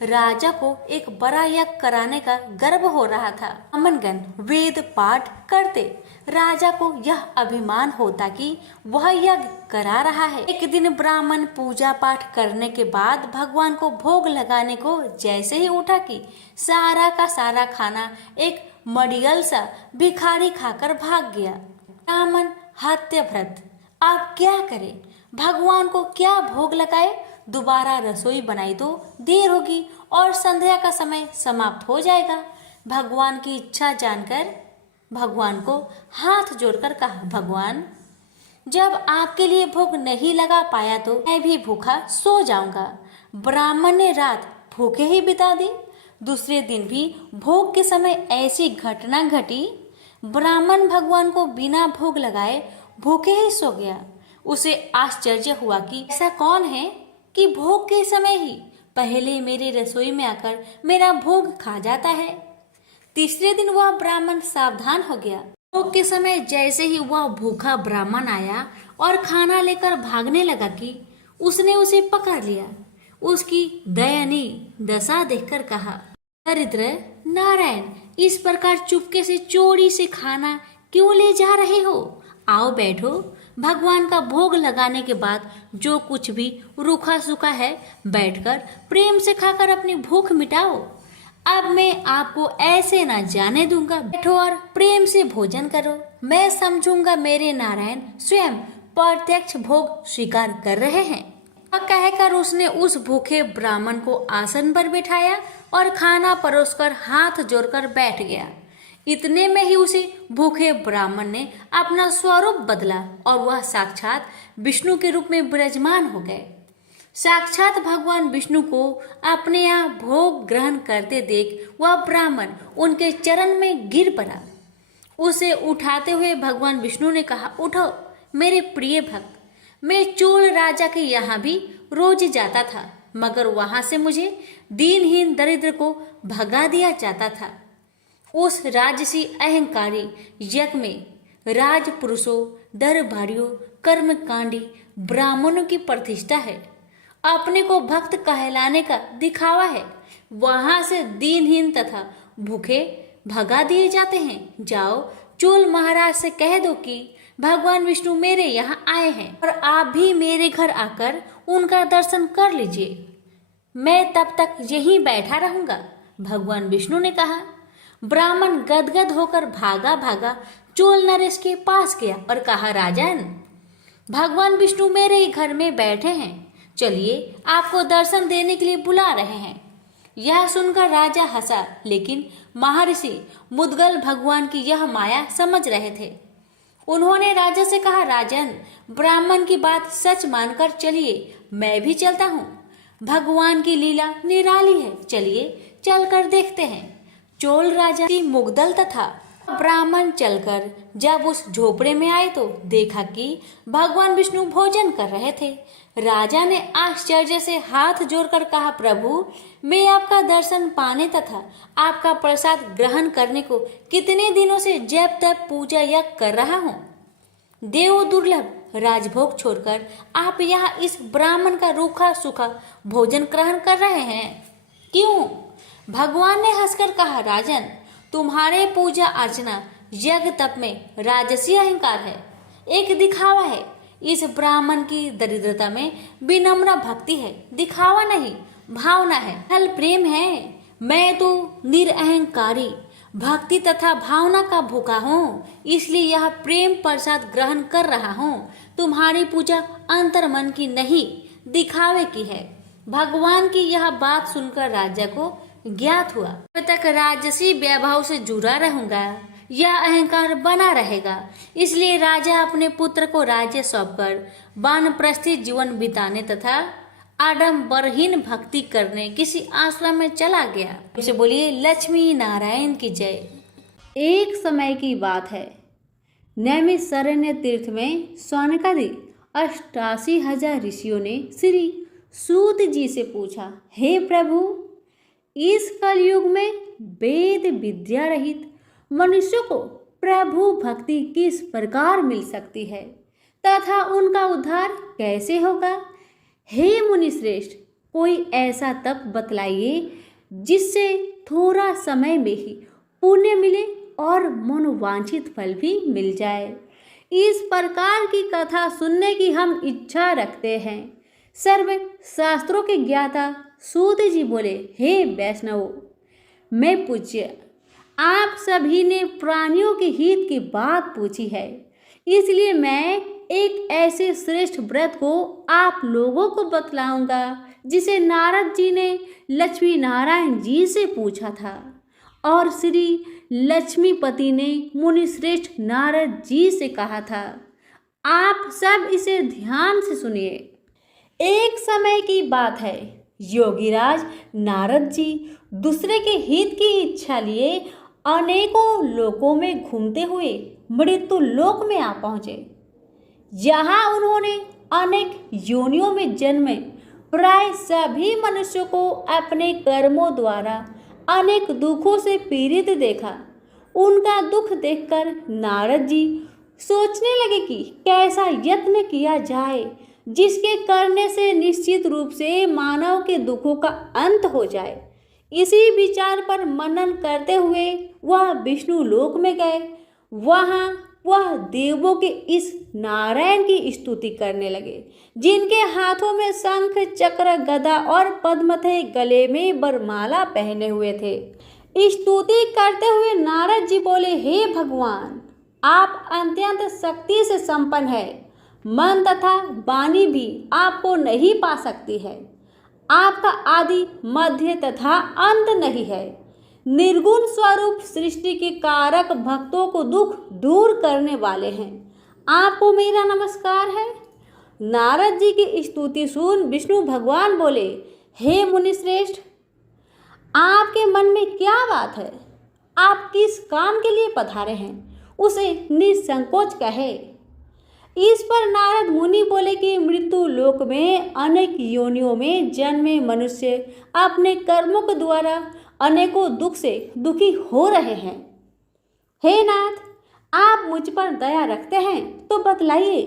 राजा को एक बड़ा यज्ञ कराने का गर्व हो रहा था। ब्राह्मणगण वेद पाठ करते, राजा को यह अभिमान होता कि वह यज्ञ करा रहा है। एक दिन ब्राह्मण पूजा पाठ करने के बाद भगवान को भोग लगाने को जैसे ही उठा कि सारा का सारा खाना एक मडियल सा भिखारी खाकर भाग गया। ब्राह्मण हत्यभ्रत अब क्या करे, भगवान को क्या भोग लगाए। दोबारा रसोई बनाई तो देर होगी और संध्या का समय समाप्त हो जाएगा। भगवान की इच्छा जानकर भगवान को हाथ जोड़कर कहा, भगवान जब आपके लिए भोग नहीं लगा पाया तो मैं भी भूखा सो जाऊंगा। ब्राह्मण ने रात भूखे ही बिता दी। दूसरे दिन भी भोग के समय ऐसी घटना घटी। ब्राह्मण भगवान को बिना भोग लगाए भूखे ही सो गया। उसे आश्चर्य हुआ कि ऐसा कौन है कि भोग के समय ही पहले मेरी रसोई में आकर मेरा भोग खा जाता है। तीसरे दिन वह ब्राह्मण सावधान हो गया। भोग के समय जैसे ही वह भूखा ब्राह्मण आया और खाना लेकर भागने लगा कि उसने उसे पकड़ लिया। उसकी दयनीय दशा देखकर कहा, दरिद्र नारायण, इस प्रकार चुपके से चोरी से खाना क्यों ले जा रहे हो? आओ बैठो। भगवान का भोग लगाने के बाद जो कुछ भी रूखा सूखा है बैठकर प्रेम से खाकर अपनी भूख मिटाओ। अब मैं आपको ऐसे ना जाने दूंगा। बैठो और प्रेम से भोजन करो। मैं समझूंगा मेरे नारायण स्वयं प्रत्यक्ष भोग स्वीकार कर रहे हैं। कहकर उसने उस भूखे ब्राह्मण को आसन पर बिठाया और खाना परोसकर हाथ जोड़कर बैठ गया। इतने में ही उसे भूखे ब्राह्मण ने अपना स्वरूप बदला और वह साक्षात विष्णु के रूप में विराजमान हो गए। साक्षात भगवान विष्णु को अपने यहाँ भोग ग्रहण करते देख वह ब्राह्मण उनके चरण में गिर पड़ा। उसे उठाते हुए भगवान विष्णु ने कहा, उठो मेरे प्रिय भक्त, मैं चोल राजा के यहाँ भी रोज जाता था, मगर वहां से मुझे दीनहीन दरिद्र को भगा दिया जाता था। उस राजसी अहंकारी यज्ञ में राजपुरुषों, दरबारियों, कर्मकांडी ब्राह्मणों की प्रतिष्ठा है। अपने को भक्त कहलाने का दिखावा है। वहां से दीनहीन तथा भूखे भगा दिए जाते हैं। जाओ चोल महाराज से कह दो कि भगवान विष्णु मेरे यहाँ आए हैं और आप भी मेरे घर आकर उनका दर्शन कर लीजिए। मैं तब तक यहीं बैठा रहूंगा, भगवान विष्णु ने कहा। ब्राह्मण गदगद होकर भागा भागा चोल नरेश के पास गया और कहा, राजन, भगवान विष्णु मेरे ही घर में बैठे हैं, चलिए आपको दर्शन देने के लिए बुला रहे हैं। यह सुनकर राजा हंसा, लेकिन महर्षि मुद्गल भगवान की यह माया समझ रहे थे। उन्होंने राजा से कहा, राजन, ब्राह्मण की बात सच मानकर चलिए, मैं भी चलता हूँ। भगवान की लीला निराली है, चलिए चलकर देखते हैं। चोल राजा की मुग्धल तथा ब्राह्मण चलकर जब उस झोपड़े में आए तो देखा कि भगवान विष्णु भोजन कर रहे थे। राजा ने आश्चर्य से हाथ जोड़कर कहा, प्रभु, मैं आपका दर्शन पाने तथा आपका प्रसाद ग्रहण करने को कितने दिनों से जब तक पूजा यज्ञ कर रहा हूँ। देव दुर्लभ राजभोग छोड़कर आप यहाँ इस ब्राह्मण का रूखा सूखा भोजन ग्रहण कर रहे हैं, क्यों? भगवान ने हंसकर कहा, राजन, तुम्हारे पूजा अर्चना यज्ञ तप में राजसी अहंकार है, एक दिखावा है। इस ब्राह्मण की दरिद्रता में विनम्र भक्ति है, दिखावा नहीं, भावना है, फल प्रेम है। मैं तो निरअहंकारी भक्ति तथा भावना का भूखा हूँ, इसलिए यह प्रेम प्रसाद ग्रहण कर रहा हूँ। तुम्हारी पूजा अंतर मन की नहीं, दिखावे की है। भगवान की यह बात सुनकर राजा को ज्ञात हुआ, जब तक राजसी वैभव से जुड़ा रहूंगा यह अहंकार बना रहेगा। इसलिए राजा अपने पुत्र को राज्य सौंपकर वानप्रस्थी जीवन बिताने तथा आडंबरहीन भक्ति करने किसी आश्रम में चला गया। उसे बोलिए लक्ष्मी नारायण की जय। एक समय की बात है, नैमिषारण्य तीर्थ में सौनकादि 88,000 ऋषियों ने श्री सूत जी से पूछा, हे प्रभु, इस कलयुग में वेद विद्या रहित मनुष्य को प्रभु भक्ति किस प्रकार मिल सकती है तथा उनका उद्धार कैसे होगा? हे मुनिश्रेष्ठ, कोई ऐसा तप बतलाइए जिससे थोड़ा समय में ही पुण्य मिले और मनोवांछित फल भी मिल जाए। इस प्रकार की कथा सुनने की हम इच्छा रखते हैं। सर्व शास्त्रों के ज्ञाता सूत जी बोले, हे वैष्णवों, मैं पूज्य, आप सभी ने प्राणियों के हित की बात पूछी है, इसलिए मैं एक ऐसे श्रेष्ठ व्रत को आप लोगों को बतलाऊंगा जिसे नारद जी ने लक्ष्मी नारायण जी से पूछा था और श्री लक्ष्मीपति ने मुनिश्रेष्ठ नारद जी से कहा था। आप सब इसे ध्यान से सुनिए। एक समय की बात है, योगीराज नारद जी दूसरे के हित की इच्छा लिए अनेकों लोकों में घूमते हुए मृत्यु लोक में आ पहुँचे। यहाँ उन्होंने अनेक योनियों में जन्मे प्राय सभी मनुष्यों को अपने कर्मों द्वारा अनेक दुखों से पीड़ित देखा। उनका दुख देखकर नारद जी सोचने लगे कि कैसा यत्न किया जाए जिसके करने से निश्चित रूप से मानव के दुखों का अंत हो जाए। इसी विचार पर मनन करते हुए वह विष्णु लोक में गए। वहाँ वह देवों के इस नारायण की स्तुति करने लगे, जिनके हाथों में शंख चक्र गदा और पद्म थे, गले में वरमाला पहने हुए थे। स्तुति करते हुए नारद जी बोले, हे भगवान, आप अत्यंत शक्ति से संपन्न है, मन तथा वाणी भी आपको नहीं पा सकती है। आपका आदि मध्य तथा अंत नहीं है। निर्गुण स्वरूप सृष्टि के कारक भक्तों को दुख दूर करने वाले हैं। आपको मेरा नमस्कार है। नारद जी की स्तुति सुन विष्णु भगवान बोले, हे मुनिश्रेष्ठ, आपके मन में क्या बात है? आप किस काम के लिए पधारे हैं, उसे निसंकोच कहे। इस पर नारद मुनि बोले कि मृत्यु लोक में अनेक योनियों में जन्मे मनुष्य अपने कर्मों के द्वारा अनेकों दुख से दुखी हो रहे हैं। हे नाथ, आप मुझ पर दया रखते हैं तो बतलाइए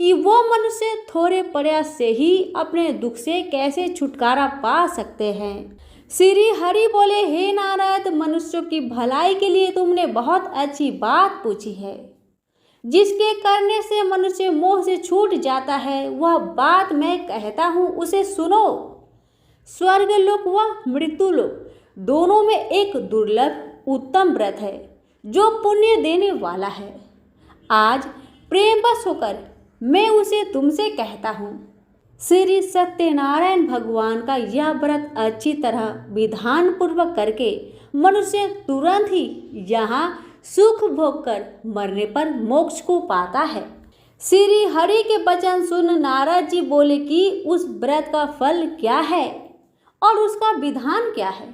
कि वो मनुष्य थोड़े प्रयास से ही अपने दुख से कैसे छुटकारा पा सकते हैं। श्री हरि बोले, हे नारद, मनुष्य मनुष्यों की भलाई के लिए तुमने बहुत अच्छी बात पूछी है। जिसके करने से मनुष्य मोह से छूट जाता है, वह बात मैं कहता हूँ उसे सुनो। स्वर्ग लोक व मृत्यु लोक दोनों में एक दुर्लभ उत्तम व्रत है जो पुण्य देने वाला है। आज प्रेमवश होकर मैं उसे तुमसे कहता हूँ। श्री सत्यनारायण भगवान का यह व्रत अच्छी तरह विधान पूर्वक करके मनुष्य तुरंत ही यहाँ सुख भोग कर मरने पर मोक्ष को पाता है। श्री हरि के वचन सुन नारद जी बोले कि उस व्रत का फल क्या है और उसका विधान क्या है।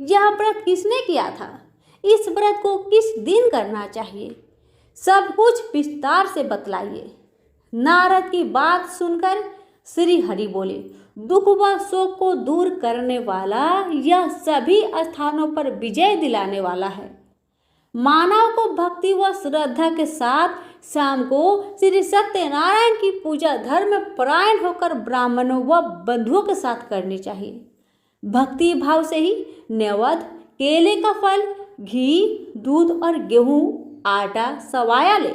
यह व्रत किसने किया था, इस व्रत को किस दिन करना चाहिए, सब कुछ विस्तार से बतलाइए। नारद की बात सुनकर श्री हरि बोले, दुख व शोक को दूर करने वाला यह सभी स्थानों पर विजय दिलाने वाला है। मानव को भक्ति व श्रद्धा के साथ शाम को श्री सत्यनारायण की पूजा धर्म परायण होकर ब्राह्मणों व बंधुओं के साथ करनी चाहिए। भक्ति भाव से ही नैवेद्य, केले का फल, घी, दूध और गेहूं आटा सवाया ले।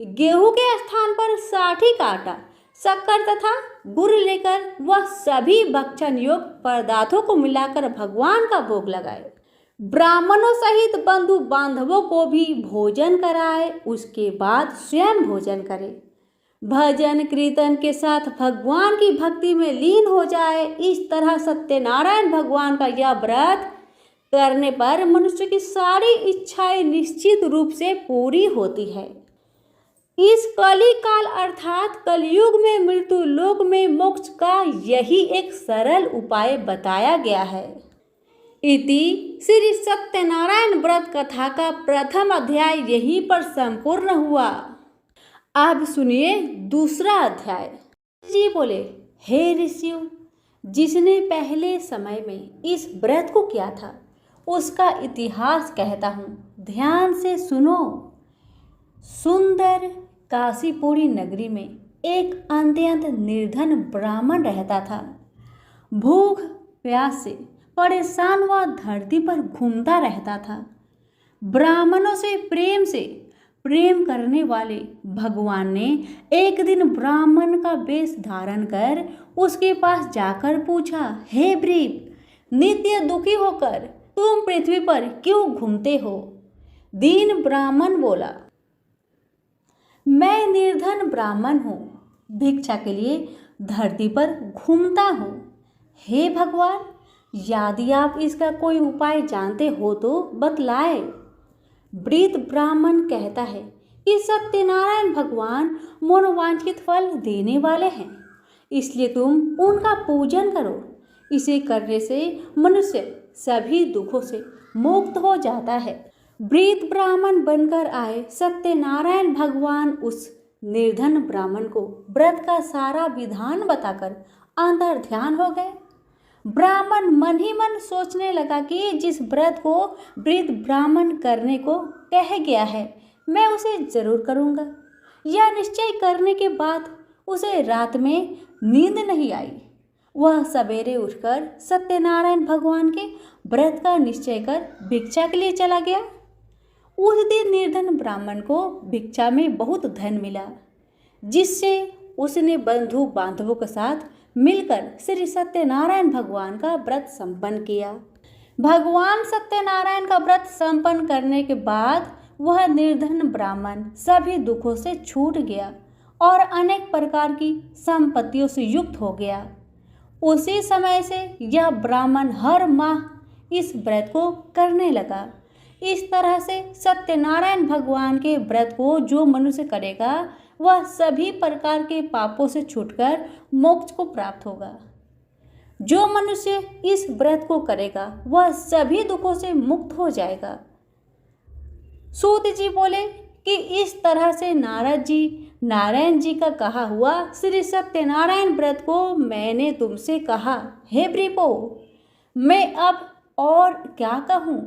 गेहूं के स्थान पर साठी का आटा, शक्कर तथा गुड़ लेकर वह सभी भक्षण योग्य पदार्थों को मिलाकर भगवान का भोग लगाए। ब्राह्मणों सहित बंधु बांधवों को भी भोजन कराए, उसके बाद स्वयं भोजन करे। भजन कीर्तन के साथ भगवान की भक्ति में लीन हो जाए। इस तरह सत्यनारायण भगवान का यह व्रत करने पर मनुष्य की सारी इच्छाएं निश्चित रूप से पूरी होती है। इस कली काल अर्थात कलयुग में मृत्यु लोक में मोक्ष का यही एक सरल उपाय बताया गया है। इति श्री सत्यनारायण व्रत कथा का प्रथम अध्याय यहीं पर संपूर्ण हुआ। अब सुनिए दूसरा अध्याय। जी बोले, हे ऋषियों, जिसने पहले समय में इस व्रत को किया था उसका इतिहास कहता हूँ, ध्यान से सुनो। सुंदर काशीपुरी नगरी में एक अत्यंत निर्धन ब्राह्मण रहता था। भूख प्यास से परेशान वह धरती पर घूमता रहता था। ब्राह्मणों से प्रेम करने वाले भगवान ने एक दिन ब्राह्मण का वेश धारण कर उसके पास जाकर पूछा, हे वृप, नित्य दुखी होकर तुम पृथ्वी पर क्यों घूमते हो? दीन ब्राह्मण बोला, मैं निर्धन ब्राह्मण हूँ, भिक्षा के लिए धरती पर घूमता हूँ। हे भगवान, यदि आप इसका कोई उपाय जानते हो तो बतलाए। वृद्ध ब्राह्मण कहता है कि सत्यनारायण भगवान मनोवांछित फल देने वाले हैं, इसलिए तुम उनका पूजन करो। इसे करने से मनुष्य सभी दुखों से मुक्त हो जाता है। वृद्ध ब्राह्मण बनकर आए सत्यनारायण भगवान उस निर्धन ब्राह्मण को व्रत का सारा विधान बताकर अंतर ध्यान हो गए। ब्राह्मण मन ही मन सोचने लगा कि जिस व्रत को वृद्ध ब्राह्मण करने को कह गया है मैं उसे जरूर करूँगा। यह निश्चय करने के बाद उसे रात में नींद नहीं आई। वह सवेरे उठकर सत्यनारायण भगवान के व्रत का निश्चय कर भिक्षा के लिए चला गया। उस दिन निर्धन ब्राह्मण को भिक्षा में बहुत धन मिला, जिससे उसने बंधु बांधवों के साथ मिलकर श्री सत्यनारायण भगवान का व्रत संपन्न किया। भगवान सत्यनारायण का व्रत संपन्न करने के बाद वह निर्धन ब्राह्मण सभी दुखों से छूट गया और अनेक प्रकार की संपत्तियों से युक्त हो गया। उसी समय से यह ब्राह्मण हर माह इस व्रत को करने लगा। इस तरह से सत्यनारायण भगवान के व्रत को जो मनुष्य करेगा वह सभी प्रकार के पापों से छूटकर मोक्ष को प्राप्त होगा। जो मनुष्य इस व्रत को करेगा वह सभी दुखों से मुक्त हो जाएगा। सूत जी बोले कि इस तरह से नारायण जी का कहा हुआ श्री सत्यनारायण व्रत को मैंने तुमसे कहा। हे वृपो, मैं अब और क्या कहूँ?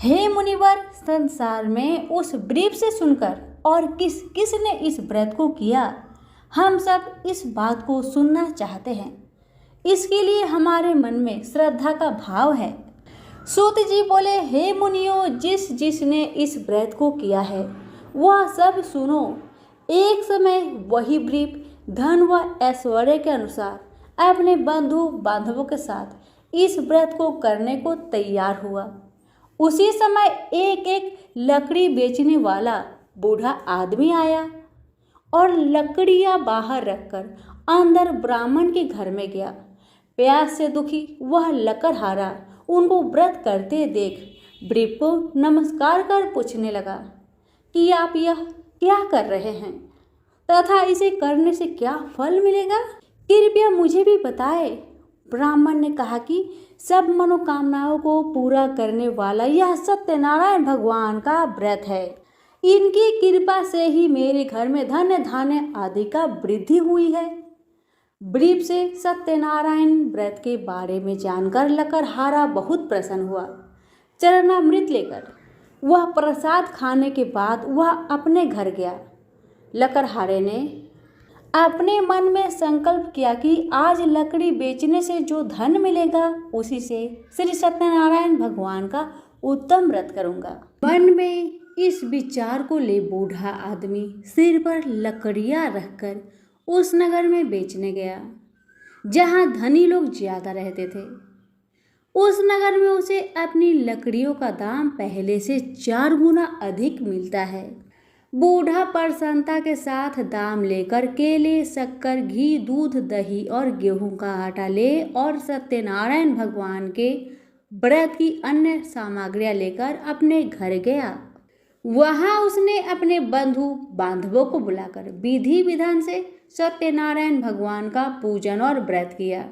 हे मुनिवर, संसार में उस वृप से सुनकर और किस ने इस व्रत को किया, हम सब इस बात को सुनना चाहते हैं। इसके लिए हमारे मन में श्रद्धा का भाव है। सूत जी बोले, हे मुनियो, जिसने इस व्रत को किया है वह सब सुनो। एक समय वही ब्रीप धन व ऐश्वर्य के अनुसार अपने बंधु बांधवों के साथ इस व्रत को करने को तैयार हुआ। उसी समय एक लकड़ी बेचने वाला बूढ़ा आदमी आया और लकड़ियां बाहर रखकर अंदर ब्राह्मण के घर में गया। प्यास से दुखी वह लकड़हारा उनको व्रत करते देख ब्रीप को नमस्कार कर पूछने लगा कि आप यह क्या कर रहे हैं तथा इसे करने से क्या फल मिलेगा, कृपया मुझे भी बताए। ब्राह्मण ने कहा कि सब मनोकामनाओं को पूरा करने वाला यह सत्यनारायण भगवान का व्रत है। इनकी कृपा से ही मेरे घर में धन धान्य आदि का वृद्धि हुई है। ब्रीप से सत्यनारायण व्रत के बारे में जानकर लकड़हारा बहुत प्रसन्न हुआ। चरणामृत लेकर वह प्रसाद खाने के बाद वह अपने घर गया। लकड़हारे ने अपने मन में संकल्प किया कि आज लकड़ी बेचने से जो धन मिलेगा उसी से श्री सत्यनारायण भगवान का उत्तम व्रत करूंगा। मन में इस विचार को ले बूढ़ा आदमी सिर पर लकड़ियां रखकर उस नगर में बेचने गया जहां धनी लोग ज्यादा रहते थे। उस नगर में उसे अपनी लकड़ियों का दाम पहले से 4 गुना अधिक मिलता है। बूढ़ा प्रसन्नता के साथ दाम लेकर केले, शक्कर, घी, दूध, दही और गेहूं का आटा ले और सत्यनारायण भगवान के व्रत की अन्य सामग्रियां लेकर अपने घर गया। वहां उसने अपने बंधु बांधवों को बुलाकर विधि विधान से सत्यनारायण भगवान का पूजन और व्रत किया।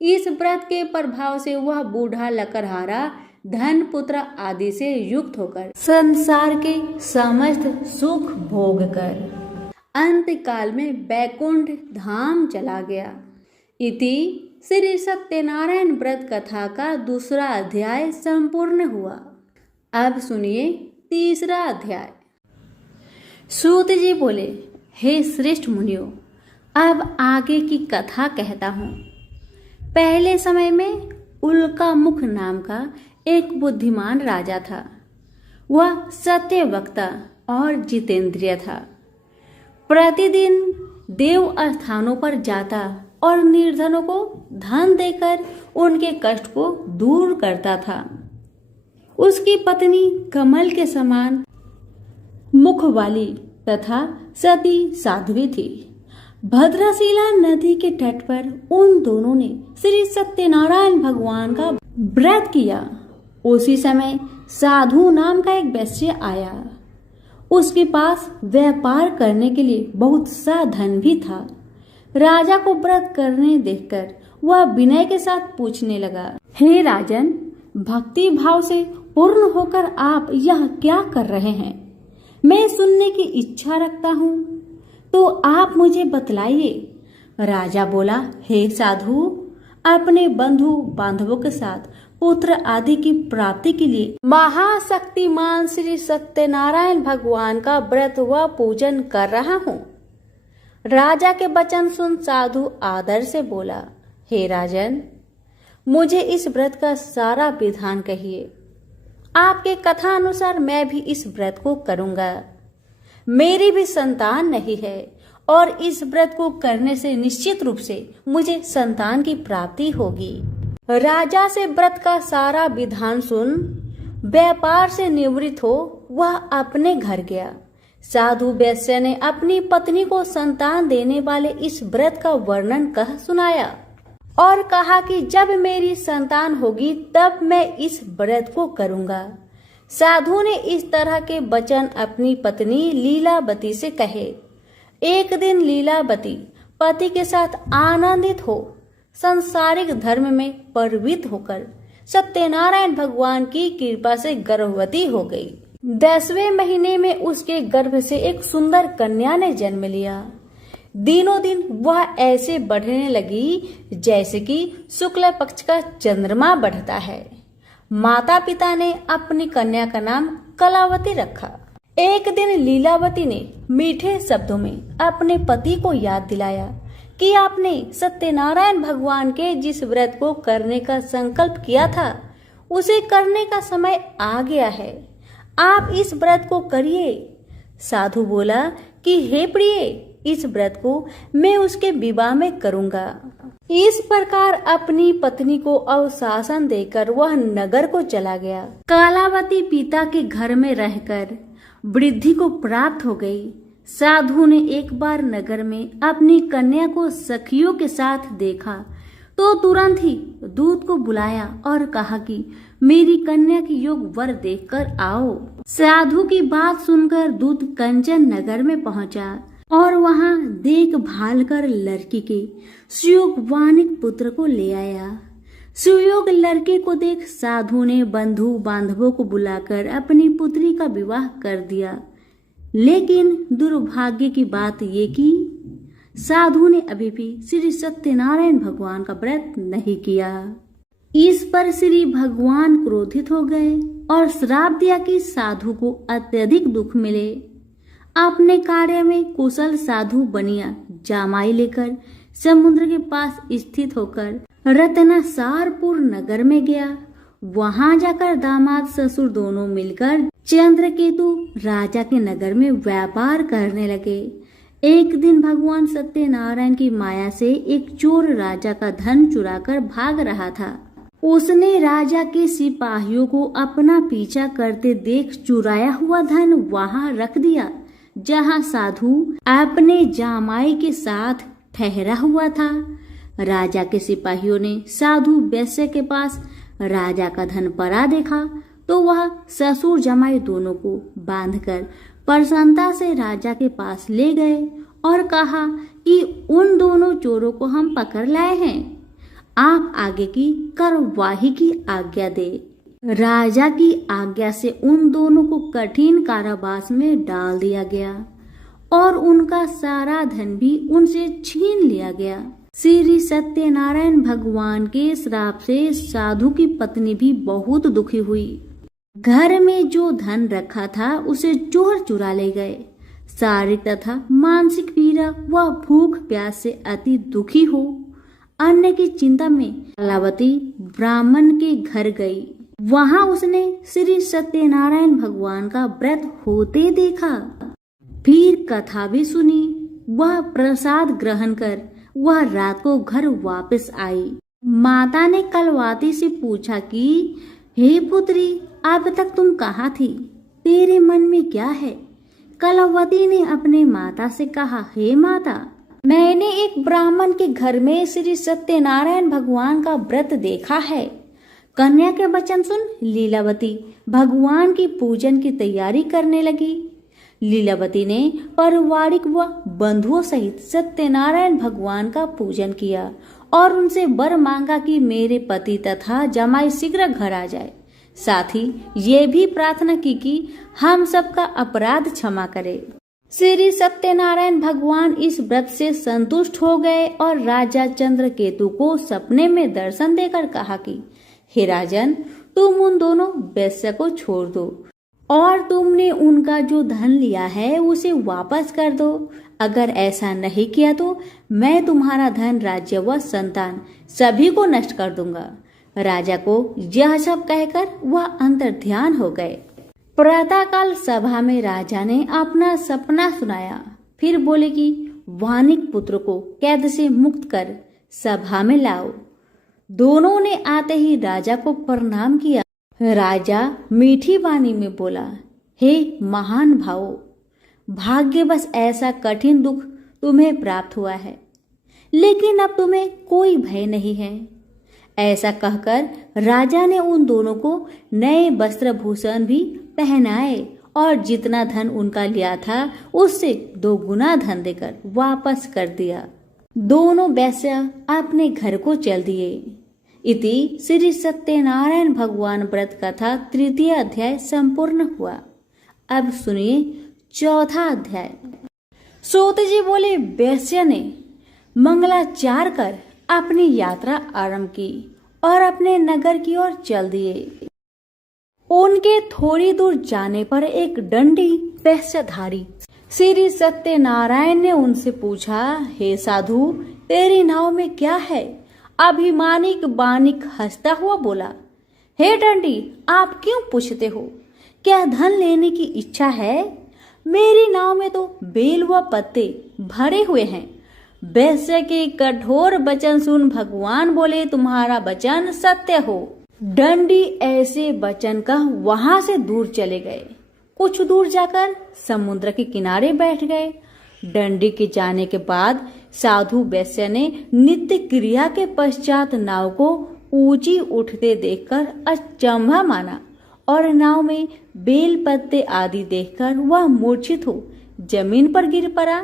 इस व्रत के प्रभाव से वह बूढ़ा लकड़हारा धन पुत्र आदि से युक्त होकर संसार के समस्त सुख भोग कर अंत काल में वैकुंठ धाम चला गया। इति श्री सत्यनारायण व्रत कथा का दूसरा अध्याय संपूर्ण हुआ। अब सुनिए तीसरा अध्याय। सूत जी बोले, हे श्रेष्ठ मुनियों, अब आगे की कथा कहता हूँ। पहले समय में उल्का मुख नाम का एक बुद्धिमान राजा था। वह सत्य वक्ता और जितेंद्रिय था। प्रतिदिन देव स्थानों पर जाता और निर्धनों को धन देकर उनके कष्ट को दूर करता था। उसकी पत्नी कमल के समान मुख वाली तथा सती साध्वी थी। भद्रशिला नदी के तट पर उन दोनों ने श्री सत्यनारायण भगवान का व्रत किया। उसी समय साधु नाम का एक वैश्य आया। उसके पास व्यापार करने के लिए बहुत सा धन भी था। राजा को व्रत करने देखकर वह विनय के साथ पूछने लगा, हे राजन, भक्ति भाव से पूर्ण होकर आप यह क्या कर रहे हैं? मैं सुनने की इच्छा रखता हूँ, तो आप मुझे बतलाइए। राजा बोला, हे साधु, अपने बंधु बांधवों के साथ पुत्र आदि की प्राप्ति के लिए महाशक्तिमान श्री सत्यनारायण भगवान का व्रत व पूजन कर रहा हूँ। राजा के वचन सुन साधु आदर से बोला, हे राजन, मुझे इस व्रत का सारा विधान कहिए। आपके कथा अनुसार मैं भी इस व्रत को करूंगा। मेरी भी संतान नहीं है और इस व्रत को करने से निश्चित रूप से मुझे संतान की प्राप्ति होगी। राजा से व्रत का सारा विधान सुन व्यापार से निवृत्त हो वह अपने घर गया। साधु वैश्य ने अपनी पत्नी को संतान देने वाले इस व्रत का वर्णन कह सुनाया और कहा कि जब मेरी संतान होगी तब मैं इस व्रत को करूंगा। साधु ने इस तरह के वचन अपनी पत्नी लीलावती से कहे। एक दिन लीलावती पति के साथ आनंदित हो सांसारिक धर्म में प्रवृत्त होकर सत्यनारायण भगवान की कृपा से गर्भवती हो गई। 10वें महीने में उसके गर्भ से एक सुंदर कन्या ने जन्म लिया। दिनों दिन वह ऐसे बढ़ने लगी जैसे कि शुक्ल पक्ष का चंद्रमा बढ़ता है। माता पिता ने अपनी कन्या का नाम कलावती रखा। एक दिन लीलावती ने मीठे शब्दों में अपने पति को याद दिलाया कि आपने सत्यनारायण भगवान के जिस व्रत को करने का संकल्प किया था उसे करने का समय आ गया है। आप इस व्रत को करिए। साधु बोला कि हे प्रिय, इस व्रत को मैं उसके विवाह में करूंगा। इस प्रकार अपनी पत्नी को अवशासन देकर वह नगर को चला गया। कालावती पिता के घर में रहकर वृद्धि को प्राप्त हो गई। साधु ने एक बार नगर में अपनी कन्या को सखियों के साथ देखा तो तुरंत ही दूत को बुलाया और कहा कि मेरी कन्या की योग वर देखकर आओ। साधु की बात सुनकर दूत कंचन नगर में पहुंचा और वहां देखभाल कर लड़की के सुयोगवानिक पुत्र को ले आया। सुयोग लड़के को देख साधु ने बंधु बांधवों को बुलाकर अपनी पुत्री का विवाह कर दिया। लेकिन दुर्भाग्य की बात ये कि साधु ने अभी भी श्री सत्यनारायण भगवान का व्रत नहीं किया। इस पर श्री भगवान क्रोधित हो गए और श्राप दिया कि साधु को अत्यधिक दुख मिले। अपने कार्य में कुशल साधु बनिया जामाई लेकर समुद्र के पास स्थित होकर रत्नसारपुर नगर में गया। वहां जाकर दामाद ससुर दोनों मिलकर चंद्रकेतु राजा के नगर में व्यापार करने लगे। एक दिन भगवान सत्यनारायण की माया से एक चोर राजा का धन चुराकर भाग रहा था। उसने राजा के सिपाहियों को अपना पीछा करते देख चुराया हुआ धन वहां रख दिया जहां साधु अपने जामाई के साथ ठहरा हुआ था। राजा के सिपाहियों ने साधु वैश्य के पास राजा का धन पड़ा देखा तो वह ससुर जमाई दोनों को बांधकर प्रसन्नता से राजा के पास ले गए और कहा कि उन दोनों चोरों को हम पकड़ लाए हैं, आप आगे की कार्यवाही की आज्ञा दे। राजा की आज्ञा से उन दोनों को कठिन कारावास में डाल दिया गया और उनका सारा धन भी उनसे छीन लिया गया। श्री सत्यनारायण भगवान के श्राप से साधु की पत्नी भी बहुत दुखी हुई। घर में जो धन रखा था उसे चोर चुरा ले गए। शारीरिक तथा मानसिक पीड़ा व भूख प्यास से अति दुखी हो अन्न की चिंता में कालावती ब्राह्मण के घर गई। वहां उसने श्री सत्यनारायण भगवान का व्रत होते देखा। फिर कथा भी सुनी। वह प्रसाद ग्रहण कर वह रात को घर वापस आई। माता ने कलवाती से पूछा कि हे पुत्री, अब तक तुम कहाँ थी? तेरे मन में क्या है? कलवती ने अपने माता से कहा, हे माता, मैंने एक ब्राह्मण के घर में श्री सत्यनारायण भगवान का व्रत देखा है। कन्या के वचन सुन लीलावती भगवान की पूजन की तैयारी करने लगी। लीलावती ने पारिवारिक व बंधुओं सहित सत्यनारायण भगवान का पूजन किया और उनसे वर मांगा कि मेरे पति तथा जमाई शीघ्र घर आ जाए। साथ ही ये भी प्रार्थना की कि हम सबका अपराध क्षमा करे। श्री सत्यनारायण भगवान इस व्रत से संतुष्ट हो गए और राजा चंद्रकेतु को सपने में दर्शन देकर कहा कि हे राजन, तुम उन दोनों वैश्य को छोड़ दो और तुमने उनका जो धन लिया है उसे वापस कर दो। अगर ऐसा नहीं किया तो मैं तुम्हारा धन, राज्य व संतान सभी को नष्ट कर दूंगा। राजा को यह सब कहकर वह अंतर्ध्यान हो गए। प्रातःकाल सभा में राजा ने अपना सपना सुनाया। फिर बोले कि वानिक पुत्र को कैद से मुक्त कर सभा में लाओ। दोनों ने आते ही राजा को प्रणाम किया। राजा मीठी वाणी में बोला, हे महान भावो, भाग्यवश ऐसा कठिन दुख तुम्हें प्राप्त हुआ है, लेकिन अब तुम्हें कोई भय नहीं है। ऐसा कहकर राजा ने उन दोनों को नए वस्त्र भूषण भी पहनाए और जितना धन उनका लिया था उससे 2 गुना धन देकर वापस कर दिया। दोनों वैश्य अपने घर को चल दिए। इति श्री सत्यनारायण भगवान व्रत कथा 3 अध्याय संपूर्ण हुआ। अब सुनिए 4 अध्याय। सूत जी बोले, वैश्य ने मंगलाचार कर अपनी यात्रा आरंभ की और अपने नगर की ओर चल दिए। उनके थोड़ी दूर जाने पर एक दंडी वैश्यधारी श्री सत्यनारायण ने उनसे पूछा, हे साधु, तेरी नाव में क्या है? अभिमानिक बानिक हंसता हुआ बोला, हे डंडी, आप क्यों पूछते हो? क्या धन लेने की इच्छा है? मेरी नाव में तो बेल व पत्ते भरे हुए हैं। वैश्य के कठोर वचन सुन भगवान बोले, तुम्हारा वचन सत्य हो। डंडी ऐसे वचन का वहां से दूर चले गए। कुछ दूर जाकर समुद्र के किनारे बैठ गए। डंडी के जाने के बाद साधु वैश्य ने नित्य क्रिया के पश्चात नाव को ऊंची उठते देखकर अचंभा माना और नाव में बेल पत्ते आदि देखकर वह मूर्छित हो जमीन पर गिर पड़ा।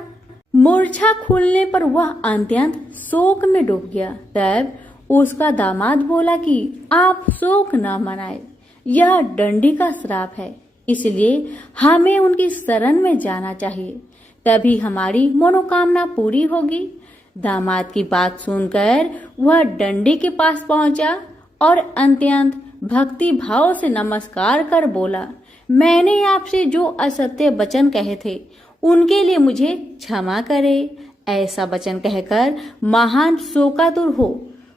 मूर्छा खुलने पर वह अत्यंत शोक में डूब गया। तब उसका दामाद बोला कि आप शोक न मनाए, यह डंडी का श्राप है, इसलिए हमें उनकी शरण में जाना चाहिए, तभी हमारी मनोकामना पूरी होगी। दामाद की बात सुनकर वह डंडी के पास पहुंचा और अत्यंत भक्ति भाव से नमस्कार कर बोला, मैंने आपसे जो असत्य वचन कहे थे उनके लिए मुझे क्षमा करे। ऐसा वचन कहकर महान शोकातुर हो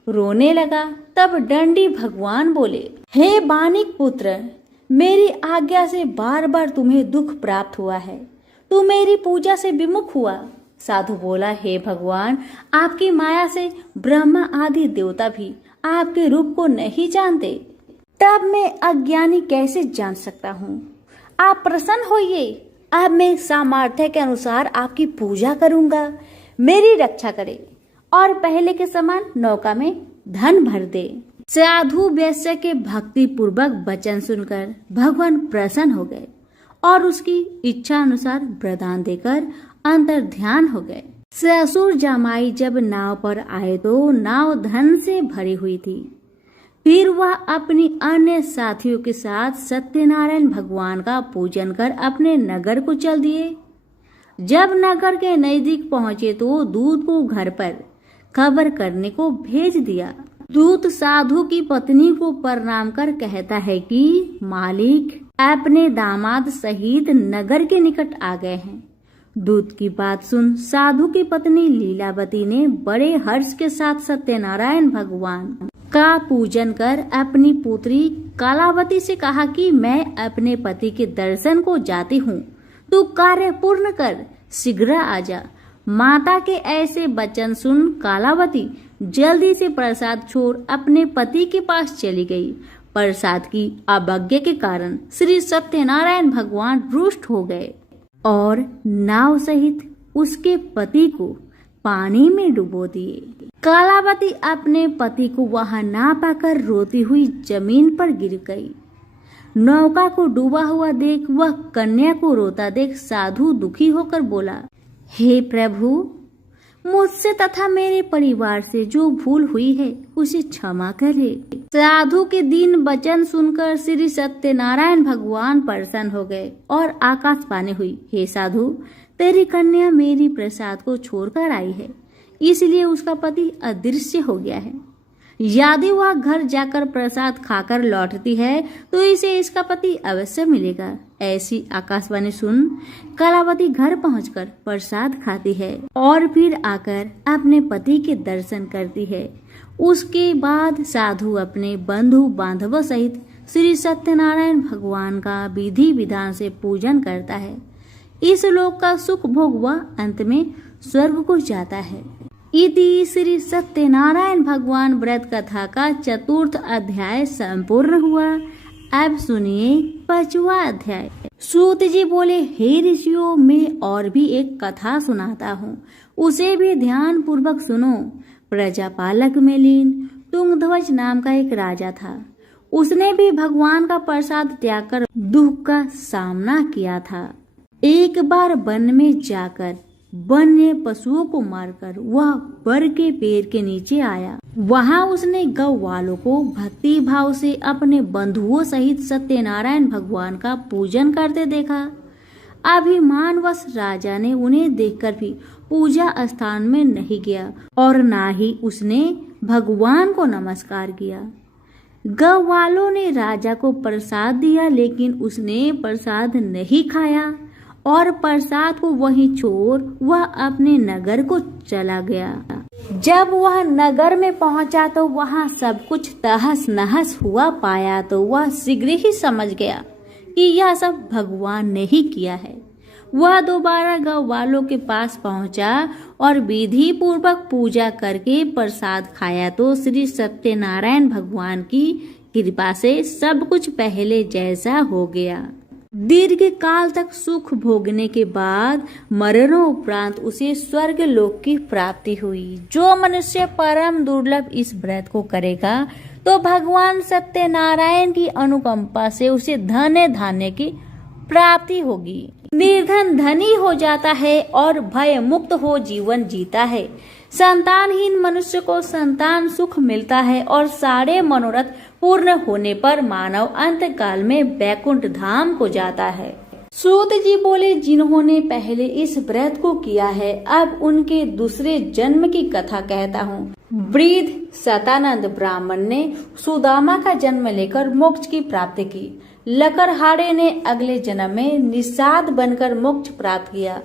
रोने लगा। तब डंडी भगवान बोले, हे बानिक पुत्र, मेरी आज्ञा से बार बार तुम्हें दुख प्राप्त हुआ है, तू मेरी पूजा से विमुख हुआ। साधु बोला, हे भगवान, आपकी माया से ब्रह्मा आदि देवता भी आपके रूप को नहीं जानते, तब मैं अज्ञानी कैसे जान सकता हूँ? आप प्रसन्न होइए, अब मैं सामर्थ्य के अनुसार आपकी पूजा करूंगा। मेरी रक्षा करे और पहले के समान नौका में धन भर दे। साधु वैश्य के भक्ति पूर्वक वचन सुनकर भगवान प्रसन्न हो गए और उसकी इच्छा अनुसार वरदान देकर अंतर ध्यान हो गए। ससुर जमाई जब नाव पर आए तो नाव धन से भरी हुई थी। फिर वह अपनी अन्य साथियों के साथ सत्यनारायण भगवान का पूजन कर अपने नगर को चल दिए। जब नगर के नजदीक पहुंचे तो दूत को घर पर खबर करने को भेज दिया। दूत साधु की पत्नी को प्रणाम कर कहता है कि मालिक अपने दामाद सहित नगर के निकट आ गए हैं। दूत की बात सुन साधु की पत्नी लीलावती ने बड़े हर्ष के साथ सत्यनारायण भगवान का पूजन कर अपनी पुत्री कालावती से कहा कि मैं अपने पति के दर्शन को जाती हूँ, तू कार्य पूर्ण कर शीघ्र आजा। माता के ऐसे वचन सुन कालावती जल्दी से प्रसाद छोड़ अपने पति के पास चली गई। प्रसाद की अवज्ञा के कारण श्री सत्यनारायण भगवान रुष्ट हो गए और नाव सहित उसके पति को पानी में डुबो दिए। कालावती अपने पति को वहां ना पाकर रोती हुई जमीन पर गिर गई। नौका को डूबा हुआ देख वह कन्या को रोता देख साधु दुखी होकर बोला, हे प्रभु, मुझसे तथा मेरे परिवार से जो भूल हुई है उसे क्षमा करे। साधु के दीन वचन सुनकर श्री सत्यनारायण भगवान प्रसन्न हो गए और आकाशवाणी हुई, हे साधु, तेरी कन्या मेरी प्रसाद को छोड़कर आई है, इसलिए उसका पति अदृश्य हो गया है। यदि वह घर जाकर प्रसाद खाकर लौटती है तो इसे इसका पति अवश्य मिलेगा। ऐसी आकाशवाणी सुन कलावती घर पहुंचकर प्रसाद खाती है और फिर आकर अपने पति के दर्शन करती है। उसके बाद साधु अपने बंधु बांधवों सहित श्री सत्यनारायण भगवान का विधि विधान से पूजन करता है। इस लोक का सुख भोग वह अंत में स्वर्ग को जाता है। इति श्री सत्यनारायण भगवान व्रत कथा का चतुर्थ अध्याय संपूर्ण हुआ। अब सुनिए 5वां अध्याय। सूत जी बोले, हे ऋषियों, मैं और भी एक कथा सुनाता हूँ, उसे भी ध्यान पूर्वक सुनो। प्रजापालक में लीन तुंगध्वज नाम का एक राजा था। उसने भी भगवान का प्रसाद त्याग कर दुख का सामना किया था। एक बार वन में जाकर वन्य पशुओं को मारकर वह बर के पेड़ के नीचे आया। वहां उसने गौ वालों को भक्ति भाव से अपने बंधुओं सहित सत्यनारायण भगवान का पूजन करते देखा। अभिमानवश राजा ने उन्हें देखकर भी पूजा स्थान में नहीं गया और ना ही उसने भगवान को नमस्कार किया। गौ वालों ने राजा को प्रसाद दिया, लेकिन उसने प्रसाद नहीं खाया और प्रसाद को वहीं छोड़ वह अपने नगर को चला गया। जब वह नगर में पहुंचा तो वहां सब कुछ तहस नहस हुआ पाया तो वह शीघ्र ही समझ गया कि यह सब भगवान ने ही किया है। वह दोबारा गांव वालों के पास पहुंचा और विधि पूर्वक पूजा करके प्रसाद खाया तो श्री सत्यनारायण भगवान की कृपा से सब कुछ पहले जैसा हो गया। दीर्घ काल तक सुख भोगने के बाद मरणों उपरांत उसे स्वर्ग लोक की प्राप्ति हुई। जो मनुष्य परम दुर्लभ इस व्रत को करेगा तो भगवान सत्यनारायण की अनुकंपा से उसे धन धान्य की प्राप्ति होगी। निर्धन धनी हो जाता है और भय मुक्त हो जीवन जीता है। संतानहीन मनुष्य को संतान सुख मिलता है और सारे मनोरथ पूर्ण होने पर मानव अंत काल में वैकुंठ धाम को जाता है। सूत जी बोले, जिन्होंने पहले इस व्रत को किया है अब उनके दूसरे जन्म की कथा कहता हूँ। वृद्ध सतानंद ब्राह्मण ने सुदामा का जन्म लेकर मोक्ष की प्राप्ति की। लकड़हारे ने अगले जन्म में निषाद बनकर मोक्ष प्राप्त किया।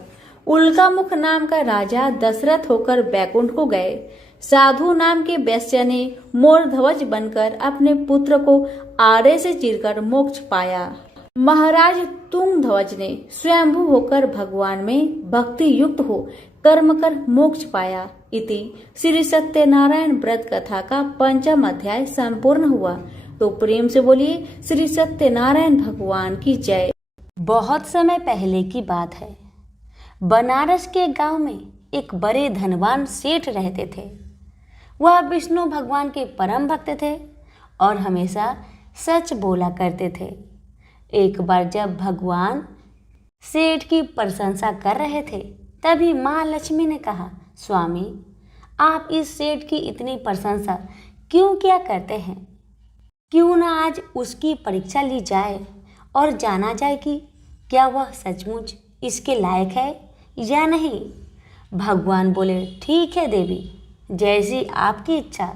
उल्कामुख नाम का राजा दशरथ होकर बैकुंठ को गए। साधु नाम के वैश्य ने मोरध्वज बनकर अपने पुत्र को आरे से चीरकर मोक्ष पाया। महाराज तुंगध्वज ने स्वयंभू होकर भगवान में भक्ति युक्त हो कर्म कर मोक्ष पाया। इति श्री सत्यनारायण व्रत कथा का 5वां अध्याय संपूर्ण हुआ। तो प्रेम से बोलिए श्री सत्यनारायण भगवान की जय। बहुत समय पहले की बात है। बनारस के गांव में एक बड़े धनवान सेठ रहते थे। वह विष्णु भगवान के परम भक्त थे और हमेशा सच बोला करते थे। एक बार जब भगवान सेठ की प्रशंसा कर रहे थे तभी माँ लक्ष्मी ने कहा, स्वामी आप इस सेठ की इतनी प्रशंसा क्यों क्या करते हैं? क्यों ना आज उसकी परीक्षा ली जाए और जाना जाए कि क्या वह सचमुच इसके लायक है या नहीं। भगवान बोले, ठीक है देवी, जैसी आपकी इच्छा।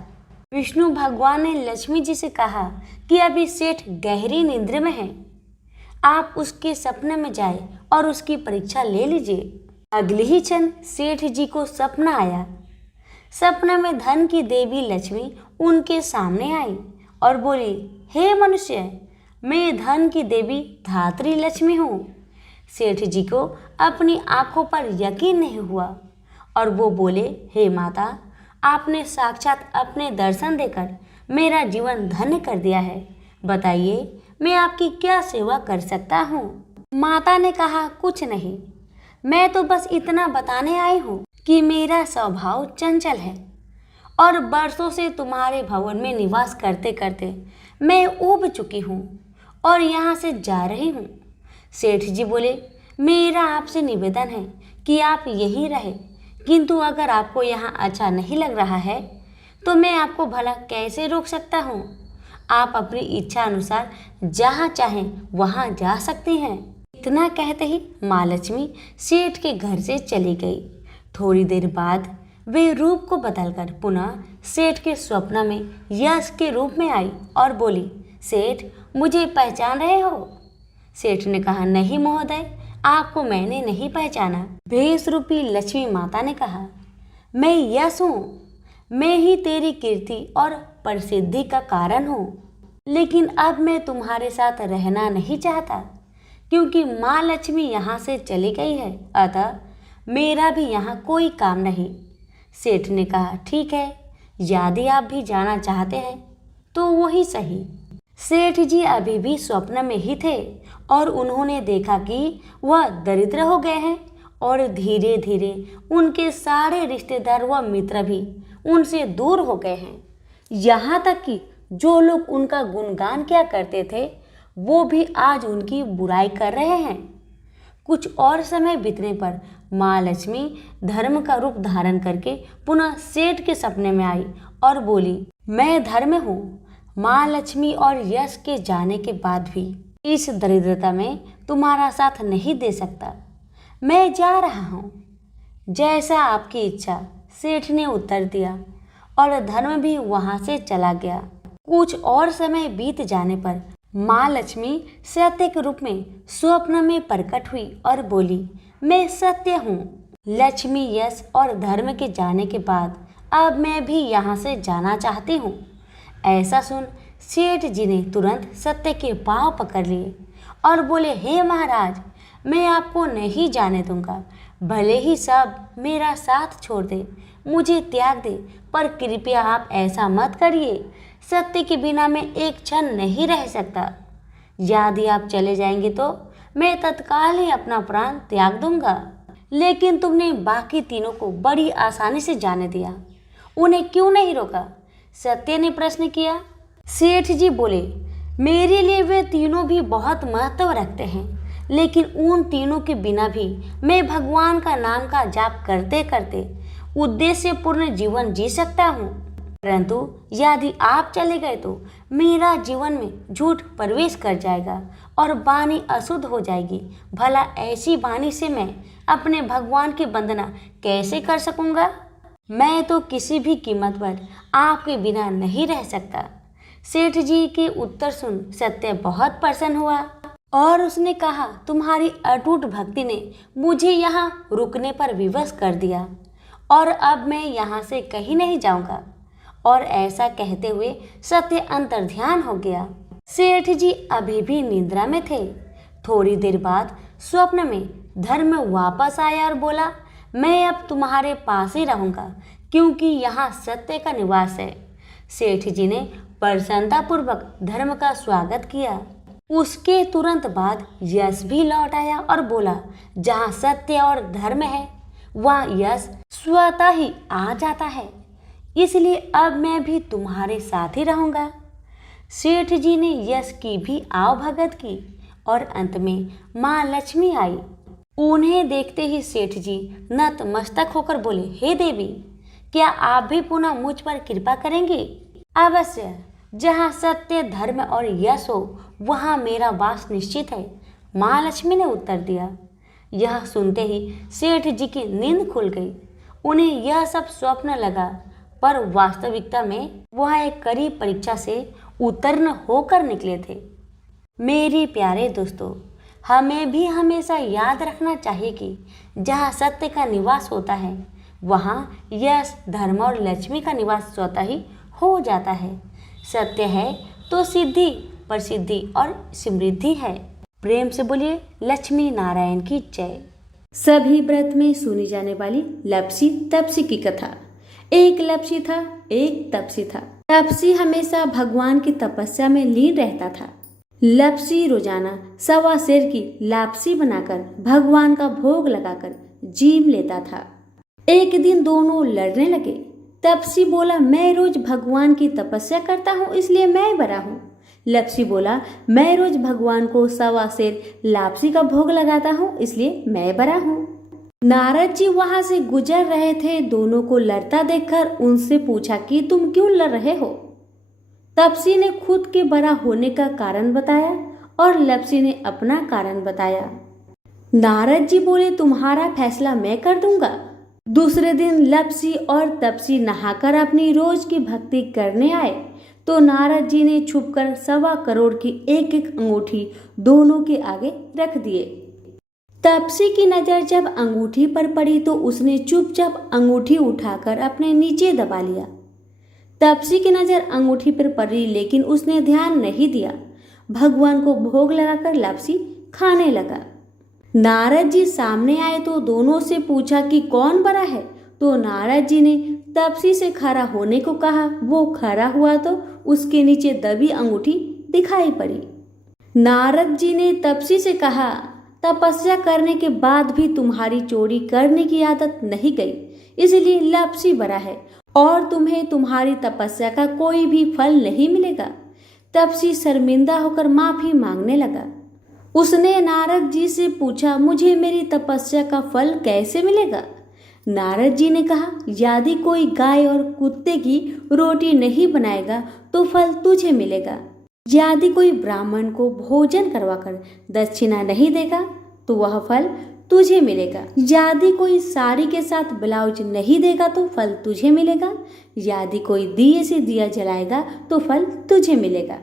विष्णु भगवान ने लक्ष्मी जी से कहा कि अभी सेठ गहरी निद्रा में है, आप उसके सपने में जाए और उसकी परीक्षा ले लीजिए। अगले ही क्षण सेठ जी को सपना आया। सपने में धन की देवी लक्ष्मी उनके सामने आई और बोली, हे मनुष्य, मैं धन की देवी धात्री लक्ष्मी हूँ। सेठ जी को अपनी आंखों पर यकीन नहीं हुआ और वो बोले, हे माता, आपने साक्षात अपने दर्शन देकर मेरा जीवन धन्य कर दिया है। बताइए मैं आपकी क्या सेवा कर सकता हूँ। माता ने कहा, कुछ नहीं, मैं तो बस इतना बताने आई हूँ कि मेरा स्वभाव चंचल है और बरसों से तुम्हारे भवन में निवास करते करते मैं ऊब चुकी हूँ और यहाँ से जा रही हूँ। सेठ जी बोले, मेरा आपसे निवेदन है कि आप यहीं रहे, किंतु अगर आपको यहाँ अच्छा नहीं लग रहा है तो मैं आपको भला कैसे रोक सकता हूँ। आप अपनी इच्छा अनुसार जहाँ चाहें वहाँ जा सकती हैं। इतना कहते ही माँ लक्ष्मी सेठ के घर से चली गई। थोड़ी देर बाद वे रूप को बदलकर पुनः सेठ के स्वप्न में यश के रूप में आई और बोली, सेठ मुझे पहचान रहे हो? सेठ ने कहा, नहीं महोदय, आपको मैंने नहीं पहचाना। भेष रूपी लक्ष्मी माता ने कहा, मैं यश हूँ, मैं ही तेरी कीर्ति और प्रसिद्धि का कारण हूँ। लेकिन अब मैं तुम्हारे साथ रहना नहीं चाहता क्योंकि माँ लक्ष्मी यहाँ से चली गई है, अतः मेरा भी यहाँ कोई काम नहीं। सेठ ने कहा, ठीक है, यदि आप भी जाना चाहते हैं तो वही सही। सेठ जी अभी भी स्वप्न में ही थे और उन्होंने देखा कि वह दरिद्र हो गए हैं और धीरे धीरे उनके सारे रिश्तेदार व मित्र भी उनसे दूर हो गए हैं। यहाँ तक कि जो लोग उनका गुणगान किया करते थे वो भी आज उनकी बुराई कर रहे हैं। कुछ और समय बीतने पर माँ लक्ष्मी धर्म का रूप धारण करके पुनः सेठ के सपने में आई और बोली, मैं धर्म हूँ। माँ लक्ष्मी और यश के जाने के बाद भी इस दरिद्रता में तुम्हारा साथ नहीं दे सकता, मैं जा रहा हूँ। जैसा आपकी इच्छा, सेठ ने उत्तर दिया और धर्म भी वहाँ से चला गया। कुछ और समय बीत जाने पर माँ लक्ष्मी सत्य के रूप में स्वप्न में प्रकट हुई और बोली, मैं सत्य हूँ। लक्ष्मी यश और धर्म के जाने के बाद अब मैं भी यहाँ से जाना चाहती हूँ। ऐसा सुन सेठ जी ने तुरंत सत्य के पांव पकड़ लिए और बोले, हे महाराज, मैं आपको नहीं जाने दूंगा। भले ही सब मेरा साथ छोड़ दे, मुझे त्याग दे, पर कृपया आप ऐसा मत करिए। सत्य के बिना मैं एक क्षण नहीं रह सकता। यदि आप चले जाएंगे तो मैं तत्काल ही अपना प्राण त्याग दूंगा। लेकिन तुमने बाकी तीनों को बड़ी आसानी से जाने दिया, उन्हें क्यों नहीं रोका? सत्य ने प्रश्न किया। सेठ जी बोले, मेरे लिए वे तीनों भी बहुत महत्व रखते हैं, लेकिन उन तीनों के बिना भी मैं भगवान का नाम का जाप करते करते उद्देश्यपूर्ण जीवन जी सकता हूँ। परंतु यदि आप चले गए तो मेरा जीवन में झूठ प्रवेश कर जाएगा और वाणी अशुद्ध हो जाएगी। भला ऐसी वाणी से मैं अपने भगवान की वंदना कैसे कर सकूंगा? मैं तो किसी भी कीमत पर आपके बिना नहीं रह सकता। सेठ जी के उत्तर सुन सत्य बहुत प्रसन्न हुआ और उसने कहा, तुम्हारी अटूट भक्ति ने मुझे यहाँ रुकने पर विवश कर दिया और अब मैं यहाँ से कहीं नहीं जाऊंगा। और ऐसा कहते हुए सत्य अंतर्ध्यान हो गया। सेठ जी अभी भी निद्रा में थे। थोड़ी देर बाद स्वप्न में धर्म वापस आया और बोला, मैं अब तुम्हारे पास ही रहूंगा क्योंकि यहाँ सत्य का निवास है। सेठ जी ने प्रसन्नतापूर्वक धर्म का स्वागत किया। उसके तुरंत बाद यश भी लौट आया और बोला, जहाँ सत्य और धर्म है वहाँ यश स्वतः ही आ जाता है, इसलिए अब मैं भी तुम्हारे साथ ही रहूंगा। सेठ जी ने यश की भी आवभगत की और अंत में माँ लक्ष्मी आई। उन्हें देखते ही सेठ जी नतमस्तक होकर बोले, हे देवी, क्या आप भी पुनः मुझ पर कृपा करेंगी? अवश्य, जहाँ सत्य धर्म और यश हो वहाँ मेरा वास निश्चित है, माँ लक्ष्मी ने उत्तर दिया। यह सुनते ही सेठ जी की नींद खुल गई। उन्हें यह सब स्वप्न लगा, पर वास्तविकता में वह एक कड़ी परीक्षा से उत्तीर्ण होकर निकले थे। मेरे प्यारे दोस्तों, हमें भी हमेशा याद रखना चाहिए कि जहाँ सत्य का निवास होता है वहाँ यश, धर्म और लक्ष्मी का निवास स्वतः ही हो जाता है। सत्य है तो सिद्धि, प्रसिद्धि और समृद्धि है। प्रेम से बोलिए लक्ष्मी नारायण की जय। सभी व्रत में सुनी जाने वाली लपसी तपसी की कथा। एक लपसी था, एक तपसी था। तपसी हमेशा भगवान की तपस्या में लीन रहता था। लपसी रोजाना 1.25 सेर की लापसी बनाकर भगवान का भोग लगाकर जीम लेता था। एक दिन दोनों लड़ने लगे। तपसी बोला, मैं रोज भगवान की तपस्या करता हूँ इसलिए मैं बड़ा हूँ। लपसी बोला, मैं रोज भगवान को 1.25 सेर लापसी का भोग लगाता हूँ इसलिए मैं बड़ा हूँ। नारद जी वहां से गुजर रहे थे। दोनों को लड़ता देखकर उनसे पूछा कि तुम क्यों लड़ रहे हो? तपसी ने खुद के बड़ा होने का कारण बताया और लपसी ने अपना कारण बताया। नारद जी बोले, तुम्हारा फैसला मैं कर दूंगा। दूसरे दिन लपसी और तपसी नहाकर अपनी रोज की भक्ति करने आए तो नारद जी ने छुपकर 1.25 करोड़ की एक एक अंगूठी दोनों के आगे रख दिए। तपसी की नजर जब अंगूठी पर पड़ी तो उसने चुपचाप अंगूठी उठाकर अपने नीचे दबा लिया। तपसी की नजर अंगूठी पर पड़ी लेकिन उसने ध्यान नहीं दिया। भगवान को भोग लगाकर लपसी खाने लगा। नारद जी सामने आए तो दोनों से पूछा कि कौन बड़ा है, तो नारद जी ने तपसी से खड़ा होने को कहा। वो खड़ा हुआ तो उसके नीचे दबी अंगूठी दिखाई पड़ी। नारद जी ने तपसी से कहा, तपस्या करने के बाद भी तुम्हारी चोरी करने की आदत नहीं गई, इसलिए लपसी बड़ा है और तुम्हें तुम्हारी तपस्या का कोई भी फल नहीं मिलेगा। तपसी शर्मिंदा होकर माफी मांगने लगा। उसने नारद जी से पूछा, मुझे मेरी तपस्या का फल कैसे मिलेगा? नारद जी ने कहा, यदि कोई गाय और कुत्ते की रोटी नहीं बनाएगा तो फल तुझे मिलेगा। यदि कोई ब्राह्मण को भोजन करवाकर दक्षिणा नहीं देगा तो वह फल तुझे मिलेगा। यदि कोई साड़ी के साथ ब्लाउज नहीं देगा तो फल तुझे मिलेगा। यदि कोई दिए से दिया जलाएगा तो फल तुझे मिलेगा।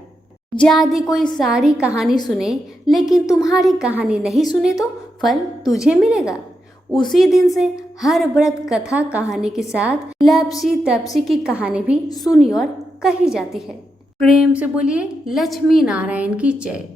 यदि कोई सारी कहानी सुने लेकिन तुम्हारी कहानी नहीं सुने तो फल तुझे मिलेगा। उसी दिन से हर व्रत कथा कहानी के साथ लपसी तपसी की कहानी भी सुनी और कही जाती है। प्रेम से बोलिए लक्ष्मी नारायण की जय।